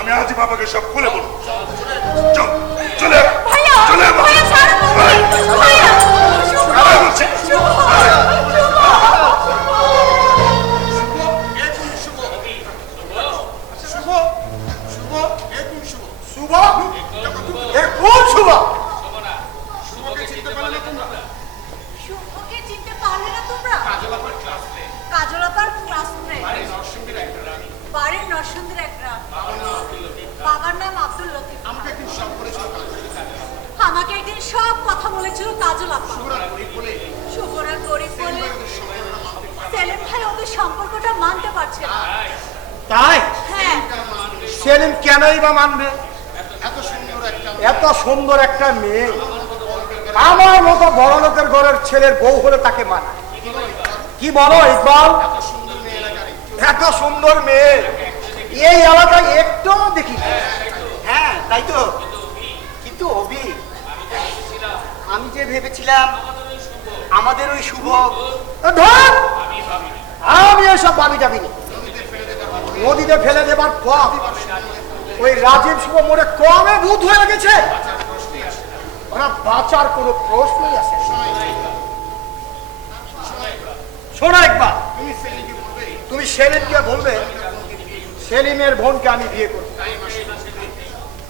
আমি আজই বাবাকে সব খুলে বলবো। চলে আয়, ভাইয়া, চলে আয় বাবা। ভাইয়া ছাড়ো আমাকে। ভাইয়া, শুভ, আয় বলছি। শুভ, শুভ শুভ এ কোন শুভ? শুভ? এ কোন শুভ? শুভকে চিনতে পারলে না তোমরা? শুভকে চিনতে পারলে না তোমরা? কাজলাপার ক্লাস রে। কাজলাপার ক্লাসমেট, নরসিংদীর একটা রানী। বাড়ির নরসিংদীর একটা, বাবার নাম আব্দুল লতিফ। আমাকে একদিন সব করেছিল কাজল। আমাকে একদিন সব কথা বলেছিল কাজল আপা। শুভরা গরিব বলে শুভরা গরিব বলে ওদের সম্পর্কটা মানতে পারে সেলিম ভাই ওদের সম্পর্কটা মানতে পারছে না। তাই হ্যাঁ, সেলিম কেনই বা মানবে? এত সুন্দর একটা এত সুন্দর একটা মেয়ে আমার মতো বড় লোকের ঘরের ছেলের বউ হলে তাকে মানায়। কি বলো ইকবাল? এত সুন্দর মেয়ে এই এলাকায় একটু দেখি না। হ্যাঁ তাই তো, কিন্তু অভি, আমি যে ভেবেছিলাম আমাদের ওই শুভ, ধর আমি এসব ভাবি যাবিনি। নদীতে ফেলে দেবার পর ওই রাজীব শুভ মোড়ে কমে ভূত হয়ে গেছে, ওরা বাঁচার কোনো প্রশ্নই আছে? শোনো একবার, তুমি সেলিমকে বলবে সেলিমের বোনকে আমি বিয়ে করব,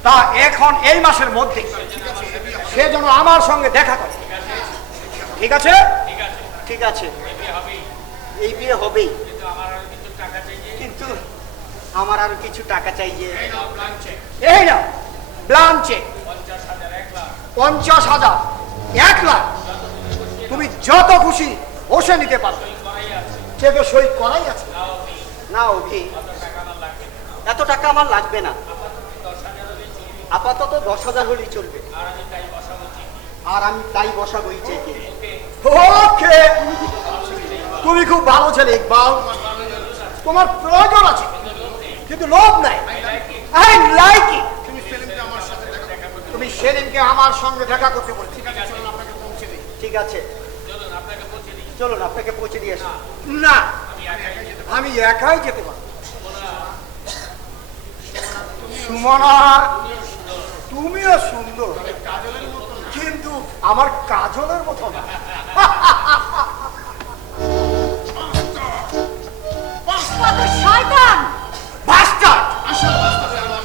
তা এখন এই মাসের মধ্যে সে যেন আমার সঙ্গে দেখা করে। ঠিক আছে? ঠিক আছে, এই বিয়ে হবেই, কিন্তু আমার আরো কিছু টাকা চাই। যে এই না ব্লাঙ্ক চেক 50,000, 1 লাখ, তুমি যত খুশি বসে নিতে পারবে। চেকে সই করাই আছে। না অভি, এত টাকা আমার লাগবে না, আপাতত 10,000 হলেই চলবে। আর আমি তাই বসাবই চেকে। ওকে, তুমি খুব ভালো ছেলে ইকবাল, তোমার প্রয়োজন আছে কিন্তু লোভ নাই। I like it. তুমি সেলিমকে আমার সঙ্গে দেখা করতে বলছো। ঠিক আছে, চলুন আপনাকে পৌঁছে দিয়ে আসি। না, আমি একাই যেতে পারবো। সুমনা, তুমিও সুন্দর, কিন্তু আমার কাজলের মতো না। কত শয়তান! বাস্টার্ড!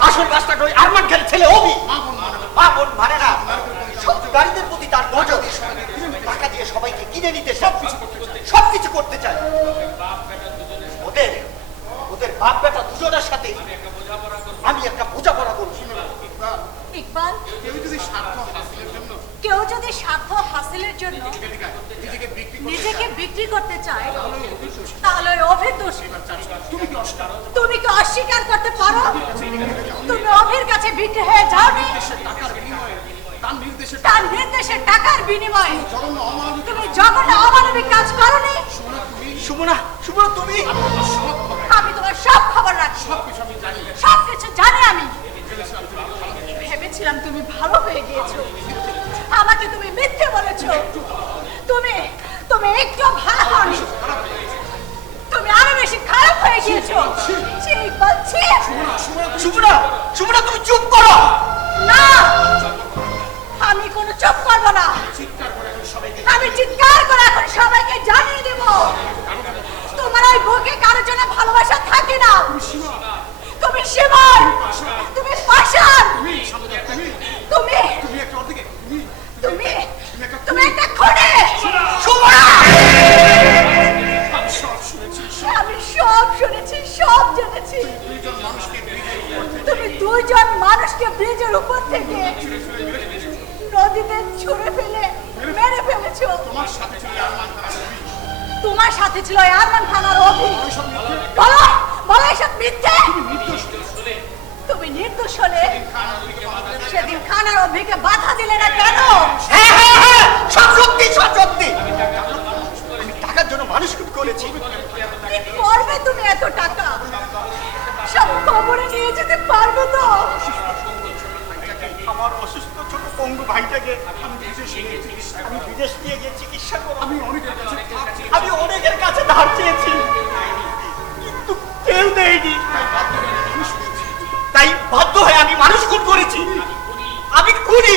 আসল বাস্টার্ড ওই আরমান খানের ছেলে অভি। আপন মানে না, সব গাড়িদের প্রতি তার নজর। টাকা দিয়ে সবাইকে কিনে নিতে সবকিছু করতে চায়। ওদের বাপ বেটা দুজনের সাথে আমি একটা বোঝাপড়া করব। ইকবাল, কেউ যদি স্বার্থ হাসিলের জন্য নিজেকে বিক্রি করতে চায় তাহলে ওই অভির দোষ। তুমি কি অস্বীকার করতে পারো তুমি অভির কাছে বিক্রি হয়ে যাওনি? তার নির্দেশে টাকার বিনিময়ে তুমি জঘন্য অমানবিক কাজ করনি? সুমনা, তুমি আমি তোমার সব খবর রাখি, সবকিছু জানি আমি। ভেবেছিলাম তুমি ভালো হয়ে গিয়েছো, আমাকে তুমি মিথ্যে বলেছো। তুমি একটু ভালো হওনি, তুমি আরো বেশি খারাপ হয়ে গিয়েছো। ছি, ইকবাল, ছি। সুমনা, তুমি চুপ করো। না, আমি কোনো চুপ করবো না। আমি চিৎকার করে এখন সবাইকে জানিয়ে দেব তোমার ওই বুকে কারোর জন্য ভালোবাসা থাকে না। তুমি শিবন, তুমি পাষাণ, তুমি একটা খুনি। আমি সব শুনেছি, সব জেনেছি। তুমি দুইজন মানুষকে ব্রিজের উপর থেকে নদীতে ছুঁড়ে ফেলে মেরে ফেলেছো। তোমার সাথে ছিল আরমান খান আর অভি। বলো এসব মিথ্যে। তুমি নির্দোষ হলে সেদিন খান আর অভিকে বাধা দিলে না কেন? হ্যাঁ, সব সত্যি। আমি টাকার জন্য মানুষ করেছি। কি করবে তুমি এত টাকা? সব খবরে নিয়ে যেতে পারবে তো? আমার অসুস্থ ছোট পঙ্গু ভাইটাকে আমি বিদেশ নিয়ে গিয়ে চিকিৎসা করব। আমি অনেকের কাছে ধার চেয়েছি, কিন্তু কেউ দেয়নি। তাই বাধ্য হয়ে আমি মানুষ খুন করেছি। আমি খুনি।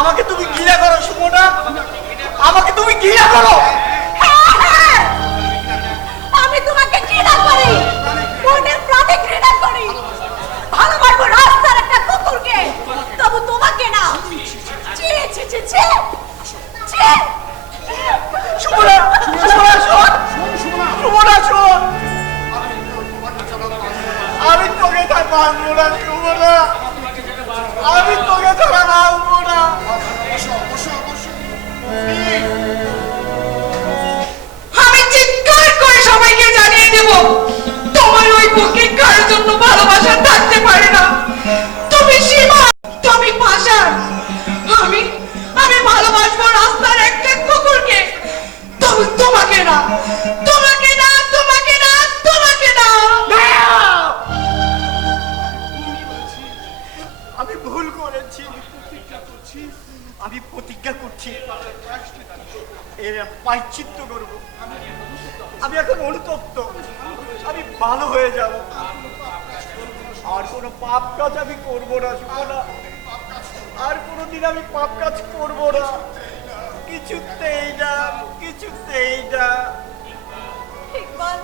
আমাকে তুমি ঘৃণা করো সুমনা, আমাকে তুমি ঘৃণা করো। হ্যাঁ, আমি তোমাকে ঘৃণা করি, মনের প্রাণে ঘৃণা করি। ভালোবাসবো রাস্তার একটা কুকুরকে, তবু তোমাকে না। ছি, ছি, ছি, ছি, ছি। সুমনা, শোন। আমি তোকে ছাড়া বাঁচবো না সুমনা, আমি তোকে ছাড়া বাঁচবো না। আমি চিৎকার করে সবাইকে জানিয়ে দেব তোমার ওই বুকে কারোর জন্য ভালোবাসা থাকতে পারে না। তুমি সীমা, তুমি পাষাণ। আমি ভালোবাসবো রাস্তার একটা কুকুরকে, তবে তোমাকে না। আমি ভুল করেছি, আমি প্রতিজ্ঞা করছি এর প্রায়শ্চিত্ত করব। আমি এখন অনুতপ্ত, আমি ভালো হয়ে যাব। আর কোনো পাপ কাজ আমি করবো না সুমনা, আর কোনোদিন আমি পাপ কাজ করবো না। কিছুতেই না। ইকবাল,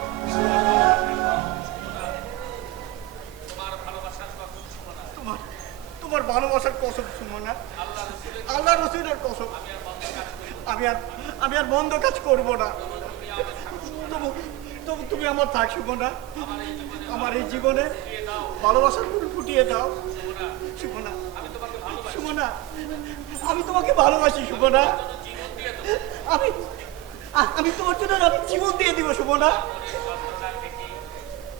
তোমার ভালোবাসার কসম সুমনা, আল্লাহ রসুলের কসম। আমি আর মন্দ কাজ করবো না। তবু তুমি আমার থাক সুমনা, আমার এই জীবনে ভালোবাসার ফুল ফুটিয়ে দাও সুমনা। আমি তোমাকে ভালোবাসি সুমনা। আমি তোমার জন্য আমি জীবন দিয়ে দিব সুমনা।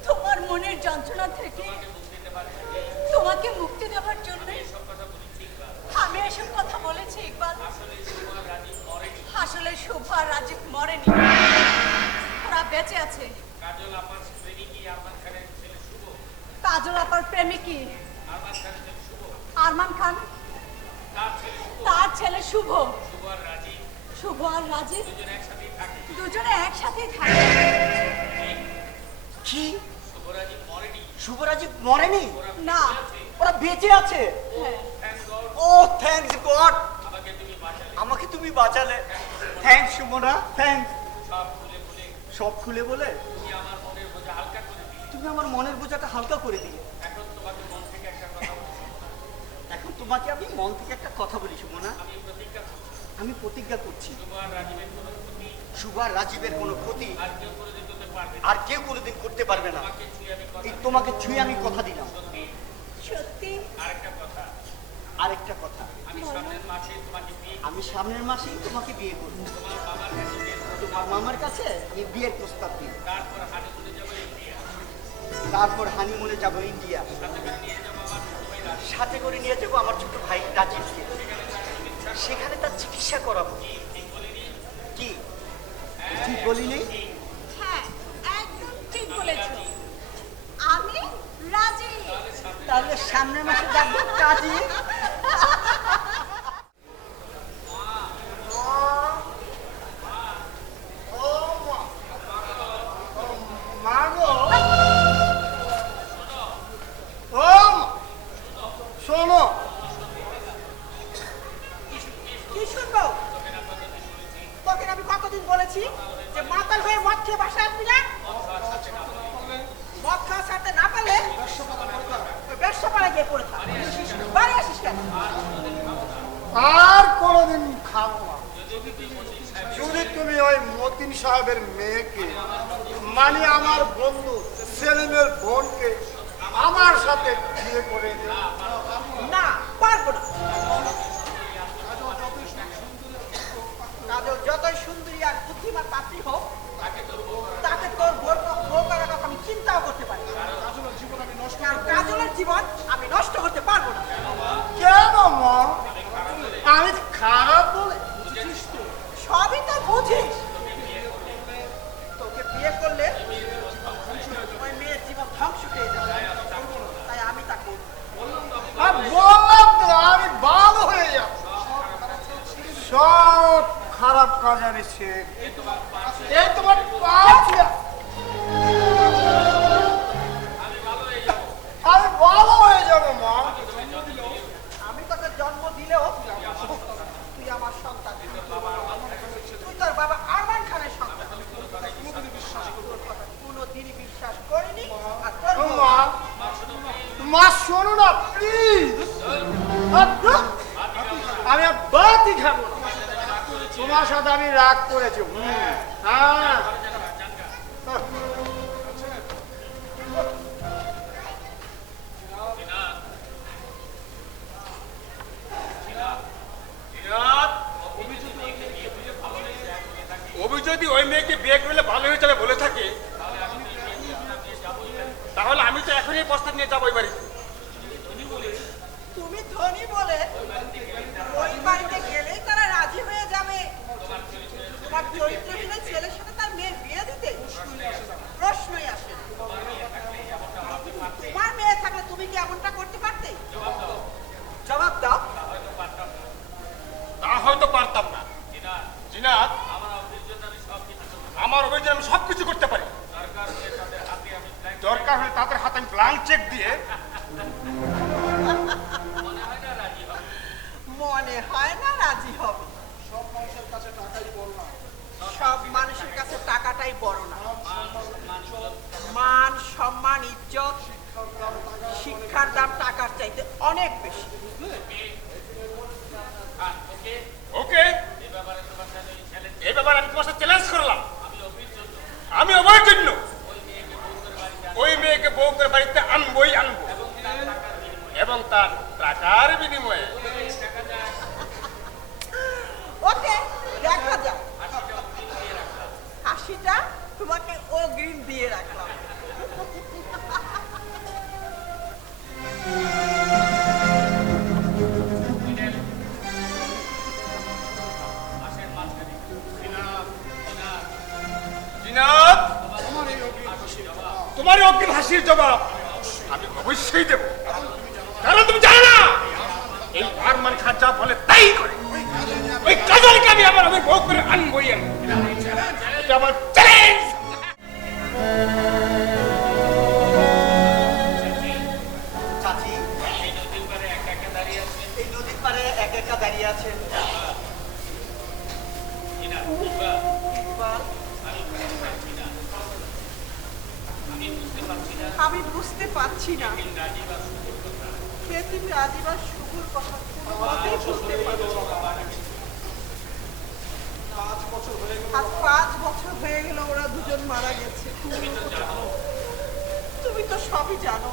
তোমার মনের যন্ত্রণা থেকে তোমাকে মুক্তি দেওয়ার জন্য আমি এসব কথা বলেছি ইকবাল। আসলে শুভ আর রাজীব মরেনি, ওরা বেঁচে আছে। কাজল আপার প্রেমিকই আরমান খান, তার ছেলে শুভ। শুভ আর রাজীব দুজনে একসাথেই থাকে। কি শুভরাজীব মরেনি? না। ওরা বেঁচে আছে? হ্যাঁ। ও থ্যাঙ্কস গড, আমাকে তুমি বাঁচালে। Thanks Sumana, thanks. সব খুলে বলে তুমি আমার মনের বোঝাটা হালকা করে দিলে। এখন তোমাকে আমি মন থেকে একটা কথা বলি সুমনা, আমি প্রতিজ্ঞা করছি শুভ আর রাজীবের কোনো ক্ষতি আর কেউ কোনোদিন করতে পারবে না। এই তোমাকে ছুঁয়ে আমি কথা দিলাম। সত্যি? আরেকটা কথা, আমি সামনের মাসেই তোমাকে বিয়ে করব। তোমার মামার কাছে আমি বিয়ের প্রস্তাব দিই, তারপর হানিমুনে যাব ইন্ডিয়া, সাথে করে নিয়ে যাবো আমার ছোট ভাই রাজীবকে, সেখানে তার চিকিৎসা করাবো। কি ঠিক বলিনি? হ্যাঁ, একদম ঠিক বলেছো। আমি রাজি। তাহলে সামনের মাসে যাবো কাজে। শোনো, কি শুনবো? তোকে আমি কতদিন বলেছি যে মাতাল হয়ে মদ খেয়ে বাসায় আসবি না? মদ খাওয়া ছাড়তে না পারলে ওই ব্যবসা পাড়ায় গিয়ে পড়ে থাক। বাড়ি আসিস কেন? আর কোনোদিন খাবো না যদি তুমি ওই মতিন সাহেবের মেয়েকে, মানে আমার বন্ধু সেলিমের বোনকে আমার সাথে বিয়ে করে দিও। না, পারবো না। কাজল যতই সুন্দরী আর বুদ্ধিমান পাত্রী হোক, তাকে তোর বউ করার কথা আমি চিন্তাও করতে পারি না। কারণ কাজলের জীবন আমি নষ্ট করতে পারবো না। কেন মা? আমি খারাপ বলে? সবই তো বুঝিস। তোকে বিয়ে করলে ওই মেয়ের জীবন ধ্বংস হয়ে যাবে, তাই আমি তাকে বললাম তো আমি ভালো হয়ে যাব। সব খারাপ কাজ আমি শেখ। এই তোমার পাশে আমি ভালো হয়ে যাব মা। আমি তোকে জন্ম দিলেও তুই আমার সন্তান। তুই তোর বাবা আরমান খানের সন্তান। কোনোদিনই বিশ্বাস করিনি আর করবো না। মা, মা শোনো না প্লিজ। আমি আর বাতি খাবো না। তোমার সাথে আমি রাগ করেছি। হ্যাঁ, অভি যদি ওই মেয়েকে বিয়ে করলে ভালো হয়ে যাবে বলে থাকে, তাহলে আমি তো এখনই প্রস্তাব নিয়ে যাবো ওই বাড়িতে। তুমি ধনী বলে ওই বাড়িতে গেলেই তারা রাজি হয়ে যাবে তোমার চরিত্রহীন ছেলের সাথে তার মেয়ের বিয়ে দিতে? প্রশ্নই আসে না। তোমার মেয়ে থাকলে তুমি কি এমনটা করতে পারতে? জবাব দাও। তা হয়তো পারতাম না। জিনাত, আমার অভিযোগ আমি সবকিছু করতে পারি। দরকার হলে তাদের হাতে আমি ব্ল্যাঙ্ক চেক দিয়ে মনে হয় না রাজি হবে। সব মানুষের কাছে টাকাটাই বড় না। মান, সম্মান, ইজ্জত, শিক্ষার দাম টাকার চাইতে অনেক বেশি। ওকে, এই ব্যাপারে আমি তোমার সাথে চ্যালেঞ্জ করলাম। আমি অভয়ের জন্য ওই মেয়েকে বউ করে বাড়িতে আনবই আনবো, এবং তার টাকার বিনিময়ে। ওকে, দেখা যাক। হাসিটা তোমাকে অগ্রিম দিয়ে রাখলাম। জিনাত, তোমার অগ্রিম হাসির জবাব আমি অবশ্যই দেব, কারণ তুমি জানো না এই আরমান খান যা বলে তাই করে। ওই কাজলকে আমি আমার বউ করে আনবই আমি। এটা আমার চ্যালেঞ্জ। চাচি, এই নদীর পাড়ে একা একা দাঁড়িয়ে আছেন। আমি বুঝতে পারছি না কে তুমি রাজীবার শুভর কথা কোনোভাবেই বুঝতে পারছি না। আজ 5 বছর হয়ে গেল ওরা দুজন মারা গেছে। তুমি তো সবই জানো।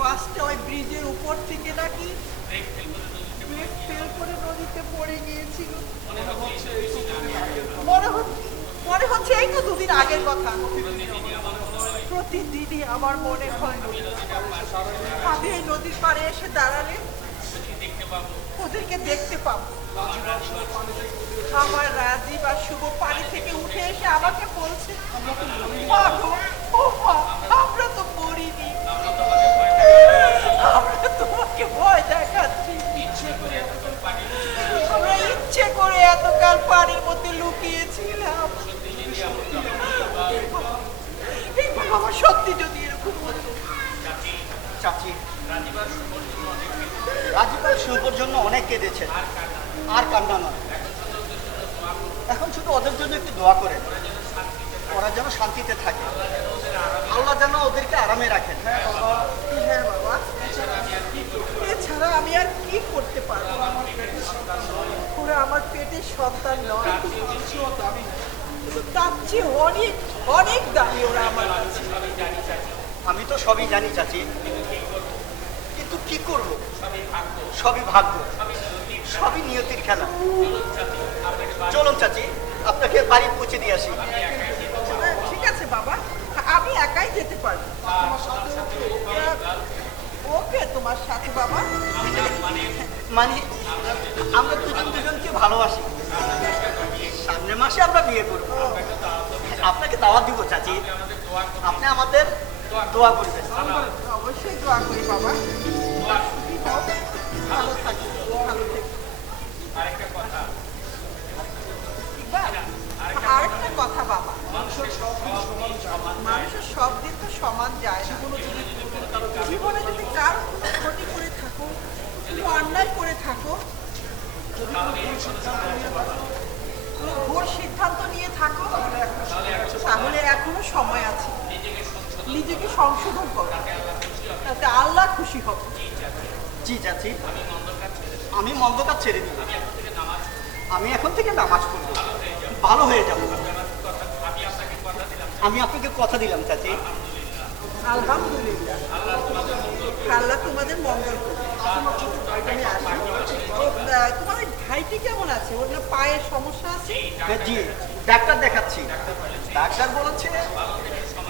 বাসটা ওই ব্রিজের উপর থেকে নাকি ব্রেক ফেল করে নদীতে পড়ে গিয়েছিল। মনে হচ্ছে এই তো 2 দিন আগের কথা। প্রতিদিনই আমার মনে হয় আমি এই নদীর পাড়ে এসে দাঁড়ালে ওদেরকে দেখতে পাবো। আমার রাজীব আর শুভ পানি থেকে উঠে এসে আমাকে বলছে, মা গো, ও মা, আমরা তো মরিনি, আমরা তোমাকে ভয় দেখাচ্ছি। আমরা ইচ্ছে করে এতকাল পানির মধ্যে লুকিয়েছিলাম। আমার সত্যি যদি এরকম হতো। চাচি, রাজীবের শুভর জন্য অনেক কেঁদেছেন, আর কান্না নয়। এখন শুধু ওদের জন্য একটু দোয়া করেন, ওরা যেন শান্তিতে থাকে, আল্লাহ যেন ওদেরকে আরামে রাখেন। হ্যাঁ বাবা, এছাড়া আমি আর কি করতে পারবো? ওরা আমার পেটের সন্তান নয়, তার চেয়ে অনেক অনেক দামি ওরা আমার কাছে। আমি তো সবই জানি চাচি, কিন্তু কি করব? সবই ভাগ্য, সবই নিয়তির খেলা। চলুন চাচি, আপনাকে বাড়ি পৌঁছে দিয়ে আসি। ঠিক আছে বাবা, আমি একাই যেতে পারবো। ওকে তোমার সাথে বাবা? মানে আমরা দুজন দুজনকে ভালোবাসি, সামনের মাসে আমরা বিয়ে করব। আপনাকে দাওয়াত দিব চাচি, আপনি আমাদের দোয়া করবেন। অবশ্যই দোয়া করি বাবা। ভালো থাকি, ভালো থেকো। আরেকটা কথা বাবা, মানুষের সব দিন তো সমান যায় না। জীবনে যদি কারো কোনো ক্ষতি করে থাকো, কোনো অন্যায় করে থাকো, কোনো ভুল সিদ্ধান্ত নিয়ে থাকো, তাহলে এখনো সময় আছে। নিজেকে সংশোধন করো, তাতে আল্লাহ খুশি হবে। জি চাচি, আমি মন্দ কাজ ছেড়ে দিব। আমি এখন থেকে নামাজ পড়ব, ভালো হয়ে যাব। আমি আপনাকে কথা দিলাম চাচি। আলহামদুলিল্লাহ, আল্লাহ তোমাদের মঙ্গল করবে। আমি আসি। তোমার ওই ভাইটি কেমন আছে? ওর না পায়ের সমস্যা আছে? জি, ডাক্তার দেখাচ্ছি। ডাক্তার বলেছে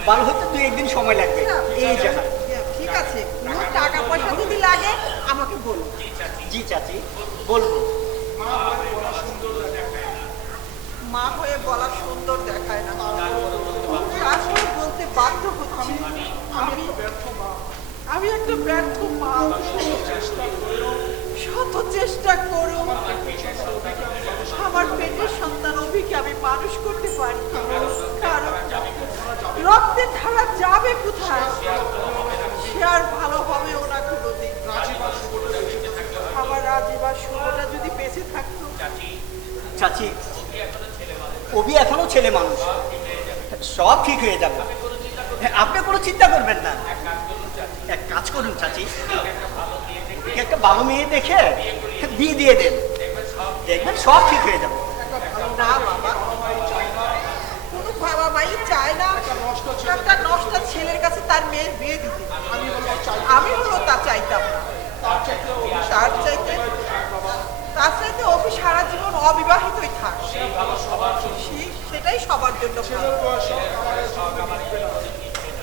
ভালো হতে 2-1 দিন সময় লাগবে। এই জায়গা ঠিক আছে, কোনো টাকা পয়সা যদি লাগে আমাকে বলো। জি চাচি, বলবো। মা হয়ে বলা সুন্দর দেখায় না, আসলে বলতে বাধ্য হচ্ছি। আমি একটা ব্যর্থ মা। শত চেষ্টা করো আমার পেটের সন্তান অভিকে আমি মানুষ করতে পারি, কারণ রক্তের ধারা যাবে কোথায়? সে আর ভালো হবে ওনা কোনোদিন। আমার রাজীব আর শুভটা যদি বেঁচে থাকতো। চাচি, অভি এখনো ছেলে মানুষ, সব ঠিক হয়ে যাবে। আপনি কোনো চিন্তা করবেন না। এক কাজ করুন চাচি, একটা ভালো মেয়ে দেখে বিয়ে দিয়ে দেন, দেখবেন সব ঠিক হয়ে যাবে। না বাবা, কোনো বাবা মাই চায় না একটা নষ্ট ছেলের কাছে তার মেয়ের বিয়ে দিতে। আমি হলো তা চাইতাম না। তার চাইতে অভি সারা জীবন অবিবাহিতই থাক, সেটাই সবার জন্য।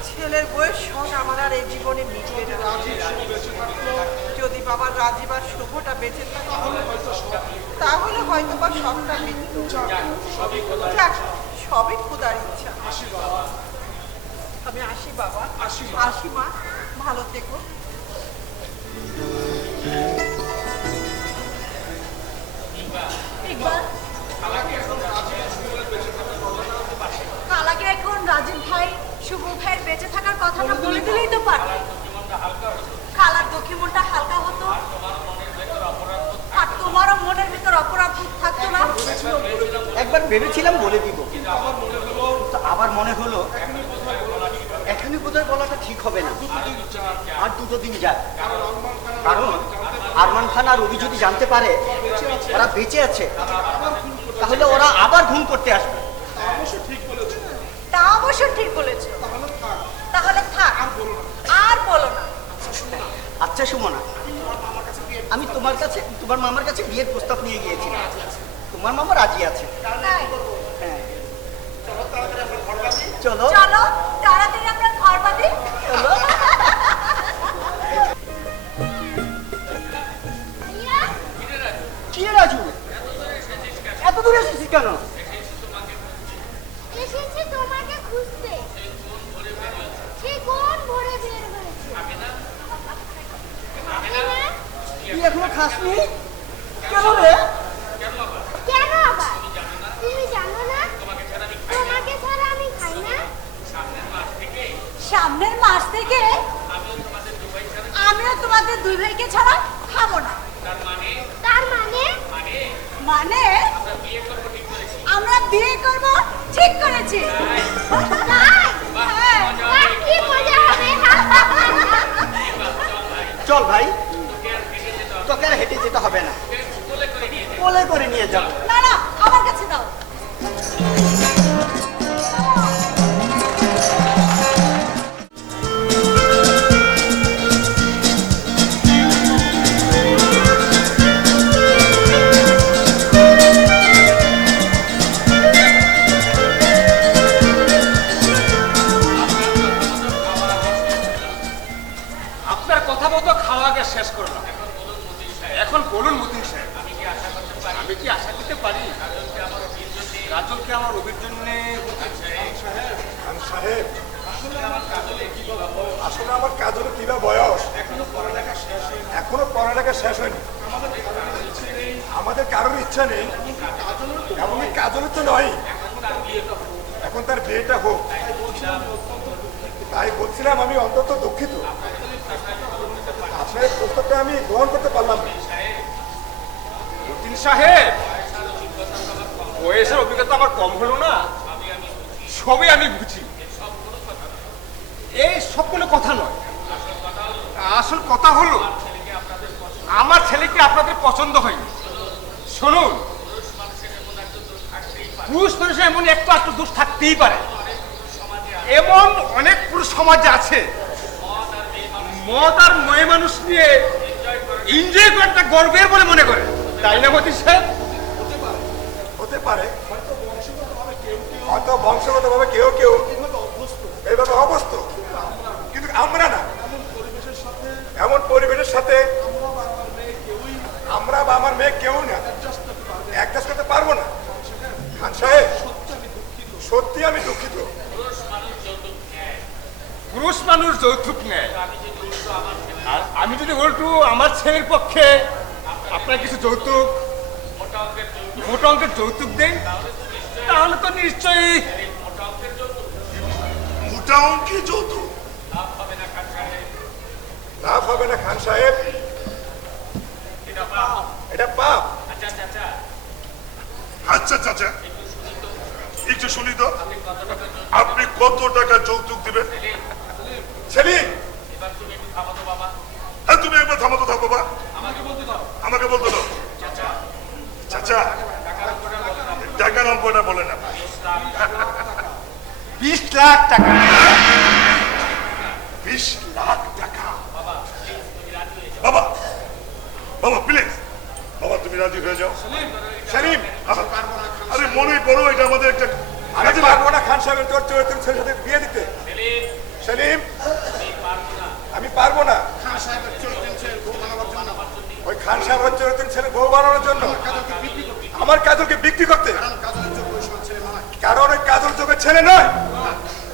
ছেলের বয়স শখ আমার আর এই জীবনে মিটবে না। যদি বাবার রাজীব আর শুভটা বেঁচে থাকে তাহলে হয়তো বা সবটা মিটত। সবই খোদার ইচ্ছা। আমি আসি বাবা, আসি মা, ভালো থেকো। ইকবাল, খালাকে এখন রাজীব ভাই শুভ ভাইয়ের বেঁচে থাকার কথাটা বলে দিলেই তো পারত। খালার দুঃখী মনটা হালকা হতো, আর তোমারও মনের ভিতর অপরাধ বোধ থাকতো না। একবার ভেবেছিলাম বলে দিব, কিন্তু আবার মনে হলো এখনই বোধহয় বলাটা ঠিক হবে না, আর দুটো দিন যাক। কারণ আরমান খান আর রবি যদি জানতে পারে ওরা বেঁচে আছে, তাহলে ওরা আবার ঘুম করতে আসবে। তা অবশ্য ঠিক বলেছ। তাহলে থাক, আর বলো না। আচ্ছা সুমনা, আমি তোমার মামার কাছে বিয়ের প্রস্তাব নিয়ে গিয়েছিলাম। তোমার মামা রাজি আছে। তাই? হ্যাঁ, চলো চলো তাড়াতাড়ি আমরা ঘর বাঁধি। চলো। কি রে রাজু, এত দূরে এসেছিস কেন? এসেছি তোমাকে খুঁজতে। সে কোন ভোরে বের হয়েছে? হ্যাঁ? তুই এখনো খাসনি কেন রে? কেন আবার? তুমি জানো না? তোমাকে ছাড়া আমি খাই না। সামনের মাস থেকে আমিও তোমাদের দুই ভাইকে ছাড়া খাবো না। তার মানে? মানে আমরা বিয়ে করব ঠিক করেছি। তাই? হ্যাঁ। আর কি মজা হবে? চল ভাই, তোকে আর হেঁটে যেতে হবে না, কোলে করে নিয়ে যাবো। না না, আমার কাছে দাও। আপনার কথা মতো খাওয়া আগে শেষ করলাম। এখন বলুন মতিন সাহেব, আমি কি আশা করতে পারি রাজলকে আমার রবির জন্য? খান সাহেব, আসলে আমার কাজলের কিবা বয়স, এখনো পড়ালেখা শেষ হয়নি। আমাদের কারোর ইচ্ছা নেই, এমনকি কাজলের তো নয়, এখন তার বিয়েটা হোক। তাই বলছিলাম আমি অন্তত দুঃখিত, আপনার এই প্রস্তাবটা আমি গ্রহণ করতে পারলাম না। মতিন সাহেব, বয়সের অভিজ্ঞতা আমার কম হলো না, সবই আমি বুঝি। এই সব কোনো কথা নয়, আসল কথা হলো আমার ছেলেকে আপনাদের পছন্দ হয়নি। শুনুন, পুরুষ মানুষের এমন একটু একটু দোষ থাকতেই পারে। এমন অনেক পুরুষ সমাজে আছে মদ আর মেয়ে মানুষ নিয়ে এনজয় করাটা গর্বের বলে মনে করে, তাই না মতিন সাহেব? হতে পারে, হয়তো বংশগতভাবে কেউ কেউ এইভাবে অভ্যস্ত, কিন্তু আমরা না। এমন পরিবেশের সাথে আমরা বা আমার মেয়ে কেউ না অ্যাডজাস্ট করতে পারবো না। খান সাহেব, সত্যি আমি দুঃখিত। পুরুষ মানুষ যৌতুক নেয়, আর আমি যদি উল্টো আমার ছেলের পক্ষে আপনার কিছু যৌতুক, মোটা অঙ্কের যৌতুক দেন, তাহলে তো নিশ্চয়ই মোটা অঙ্কে যৌতুক লাভ হবে না খান সাহেব, এটা পাপ। আচ্ছা চাচা, একটু শুনি তো, আপনি কত টাকা যৌতুক দিবেন? সেলিম, হ্যাঁ তুমি একবার থামো তো, থাকো বাবা, আমাকে বলতে দাও। চাচা, টাকা নম্বরটা বলে না। 20 লাখ টাকা। 20 লাখ টাকা? বাবা, বাবা প্লিজ, বাবা তুমি রাজি হয়ে যাও। সেলিম, আরে মনে করো এটা আমাদের একটা, আমি পারবো না খান সাহেবের তোর চরিত্রের ছেলের সাথে বিয়ে দিতে। সেলিম, আমি পারবো না ওই খান সাহেবের চরিত্রের ছেলে বউ বানানোর জন্য আমার কাজলকে বিক্রি করতে। কারণ ওই কাজল চোখের ছেলে নয়।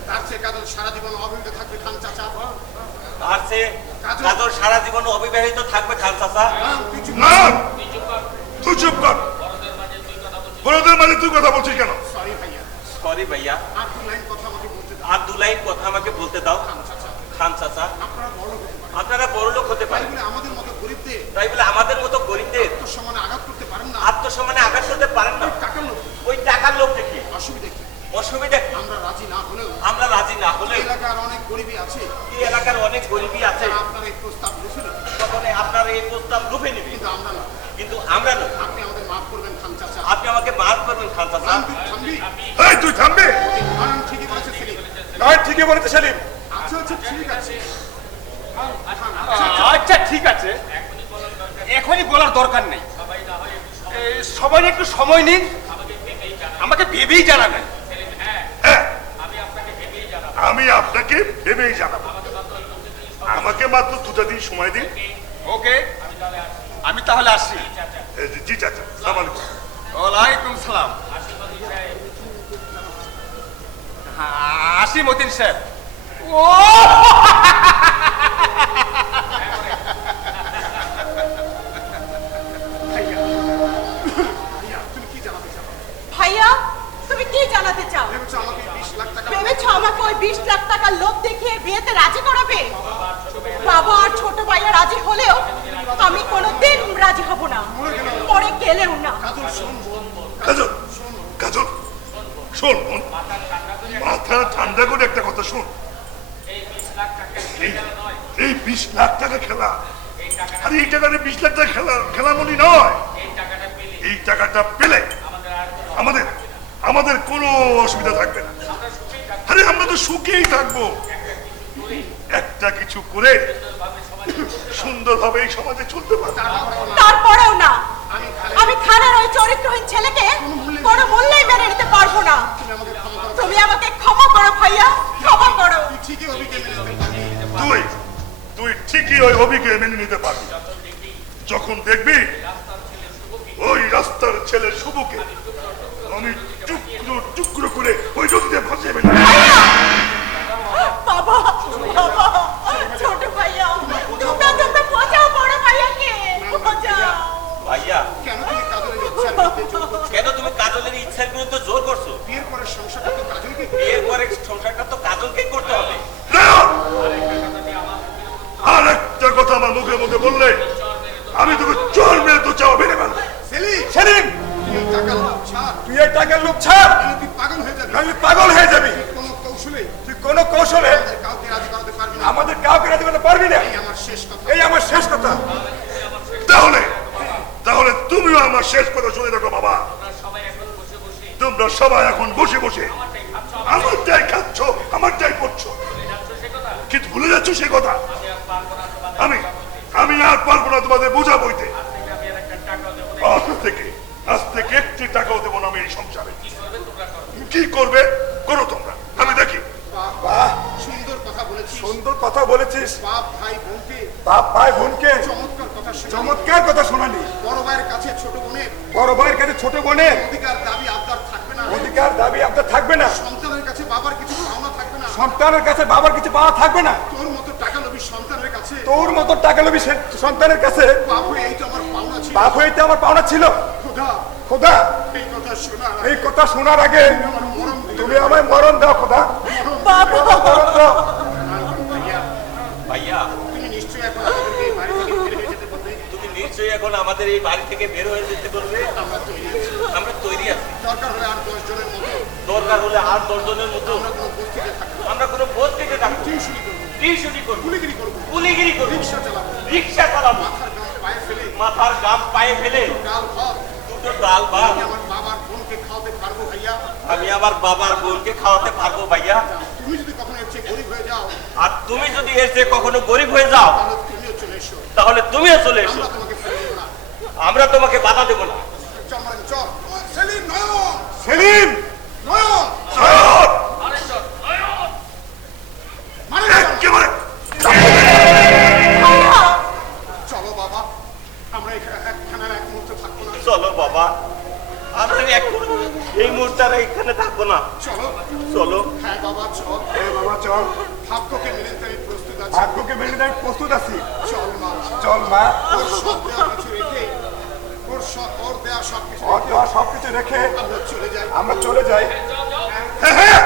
তার চেয়ে কাজল সারা জীবন অবিবাহিত থাকবে খান চাচা। তার চেয়ে কাজল সারা জীবন অবিবাহিত থাকবে খান চাচা। না, তুই চুপ কর। বড়দের মাঝে তুই কথা বলছিস কেন? সরি ভাইয়া, সরি ভাইয়া, আর 2 লাইন কথা আমাকে বলতে দাও। আর 2 লাইন কথা আমাকে বলতে দাও। খান চাচা, আপনারা বড় লোক হতে পারেন, আমাদের মতো গরিবদের তাই বলে আমাদের মতো গরিবদের সমানে আঘাত করতে পারেন না। আত্মসম্মানে আঘাত করতে পারেন না। টাকার লোক ওই টাকার লোক দেখি অসুবিধা কি? অসুবিধা কি? আমরা রাজি না হলেও আমরা রাজি না হলে এলাকার অনেক গরিবই আছে, এই এলাকার অনেক গরিবই আছে, যারা আপনার এই প্রস্তাব বুঝে নেবে। তখন আপনার এই প্রস্তাব রূপে নেবে, কিন্তু আমরা না। কিন্তু আমরা নই। আপনি আমাদের মাফ করবেন খান চাচা। আপনি আমাকে মাফ করবেন খান চাচা। থামবি? এই তুই থামবি? কারণ ঠিকই বলেছে সেলিম। নয়, ঠিকই বলেছে সেলিম। আচ্ছা আচ্ছা ঠিক আছে। আচ্ছা ঠিক আছে, এখনই বলার দরকার নেই। সবাই একটু সময় নিন, আমাকে ভেবেই জানাবেন। হ্যাঁ, আমি আপনাকে ভেবেই জানাবো। আমাকে মাত্র 2টা দিন সময় দিন। ওকে, আমি তাহলে আসছি। জি চাচা, সালাম আলাইকুম। ওয়ালাইকুম সালাম। আসি মতিন সাহেব। ও তুমি কি জানাতে চাও? ভাইয়া তুমি কি জানাতে চাও? ভেবেছো আমাকে 20 লাখ টাকা? ভেবেছো আমাকে ওই 20 লাখ টাকার লোভ দেখিয়ে বিয়েতে রাজি করাবে? বাবা আর ছোট ভাইয়া রাজি হলেও আমি কোনোদিন রাজি হব না, মরে গেলেও না। কাজল, কাজল, শোন বোন, মাথা ঠান্ডা করে একটা কথা শোন। এই 20 লাখ টাকা খেলা, আর এই টাকাটা 20 লাখ টাকা খেলামনি নয়। এই টাকাটা পেলে আমাদের আমাদের কোনো অসুবিধা থাকবে না। আরে আমরা তো সুখেই থাকবো। একটা কিছু করে সুন্দরভাবে এই সমাজে চলতে পারবো। তারপরেও না, আমি খানের ওই চরিত্রহীন ছেলেকে কোনো মূল্যেই মেনে নিতে পারবো না। তুমি আমাকে ক্ষমা করো ভাইয়া, ক্ষমা করো। ঠিকই অভিকে মেনে নিতে পারি। তুই ঠিকই ওই হবিকে মেনে নিতে পারবি যখন দেখবি ওই রাস্তার ছেলে শুভকে আমি টুকরো টুকরো করে ওই নদীতে ভাসিয়ে ফেলি। বাবা, বাবা, ছোট ভাইয়া, তোমরা বোঝাও বড় ভাইয়াকে, বোঝাও। ভাইয়া, কেন তুমি কাজলের ইচ্ছার বিরুদ্ধে জোর করছো? কেন তুমি কাজলের ইচ্ছার বিরুদ্ধে জোর করছো? বিয়ের পরে সংসারটা তো কাজলকে বিয়ের পরে সংসারটা তো কাজলকেই করতে হবে। না! আর একটা কথা আমার মুখে মুখে বললে আমি তোকে চোর মেরে তো চাও বেড়ে ফেলবো। সেলিম, তুই এই টাকার লোভ ছাড়। তুই এই টাকার লোক ছাড়, নাহলে তুই পাগল হয়ে যাবি। নাহলে পাগল হয়ে যাবি। কোনো কৌশলে তুই কোনো কৌশলে আমাদের কাউকে রাজি করাতে পারবি না। আমাদের কাউকে রাজি করতে পারবি না। এই আমার শেষ কথা। এই আমার শেষ কথা। তাহলে তাহলে তুমিও আমার শেষ কথা শুনে রাখো বাবা। তোমরা সবাই এখন বসে বসে আমারটাই খাচ্ছ, আমারটাই পড়ছো, কিন্তু ভুলে যাচ্ছ সে কথা। আমি আর পারবো না তোমাদের বোঝা বইতে। আজ থেকে একটি টাকাও দেবো না আমি এই সংসারে। কি করবে করো তোমরা, আমি দেখি। বাহ, সুন্দর কথা বলেছিস। সুন্দর কথা বলেছিস। বাপ ভাই বোনকে বাপ ভাই বোনকে চমৎকার কথা শোনালি। চমৎকার কথা শোনালি। বড় ভাইয়ের কাছে ছোট বোনের বড় ভাইয়ের কাছে ছোট বোনের অধিকার দাবি আবদার থাকবে না। অধিকার দাবি আপনার থাকবে না। সন্তানের কাছে বাবার কিছু পাওনা থাকবে না। সন্তানের কাছে বাবার কিছু পাওয়া থাকবে না। তোর মতো টাকা লোভী সন্তানের কাছে তোর মতো টাকা লোভী সন্তানের কাছে বাপ হয়ে এই তো আমার পাওনা ছিল। বাপ হইতে আমার পাওনা ছিল। খোদা, খোদা, এই কথা শোনা এই কথা শোনার আগে আমার মরম দিল। তুমি আমায় মরণ দাও খোদা, বাবা, মরণ দাও। ভাইয়া, ভাইয়া, তুমি নিশ্চয়ই এখন আমাদেরকে এই বাড়ি থেকে বের হয়ে যেতে বলবে। তুমি নিশ্চয়ই এখন আমাদের এই বাড়ি থেকে বের হয়ে যেতে বলবে। আমরা তৈরি আছি। আমরা তৈরি আছি। দরকার হলে আর 10 জনের মতো দরকার হলে আর 10 জনের মতো আমরা কোনো বস্তিতে থাকবো। আমরা কোনো বস্তিতে থাকবো, টিউশনি করবো, টিউশনি করবো, গুলিগিরি করবো, কুলিগিরি করবো, রিক্সা চালাবো, রিক্সা চালাবো, মাথার গাম পায়ে ফেলে মাথার গাম পায়ে ফেলে ডাল ভাত দুটো ডাল ভাত আমি আমার বাবার বোনকে খাওয়াতে পারবো ভাইয়া। আমি আমার বাবার বোনকে খাওয়াতে পারবো ভাইয়া। তুমি যদি কখনো এর চেয়ে গরিব হয়ে যাও আর তুমি যদি এর চেয়ে কখনো গরিব হয়ে যাও তাহলে তুমিও চলে এসো। তাহলে তুমিও চলে এসো, আমরা তোমাকে ফেলে দেবো না। আমরা তোমাকে বাধা দেবো না। চল মানে চল। সেলিম, নয়ন, সেলিম, নয়ন, চল। মানে একেবারে ভাইয়া, চলো বাবা, আমরা এখানে এক মুহূর্তে থাকবো না। চলো বাবা, আমরা এই মুহূর্তে আর এখানে থাকবো না। চলো চলো। হ্যাঁ বাবা চল, এ বাবা চল। ভাগ্যকে মেনে নিতে আমি প্রস্তুত আছি। ভাগ্যকে মেনে নিতে আমি প্রস্তুত আছি। চল মা, চল মা। ওর সব দেওয়া কিছু রেখে, ওর দেওয়া সব কিছু সবকিছু রেখে আমরা চলে যাই। আমরা চলে যাই। হ্যাঁ হ্যাঁ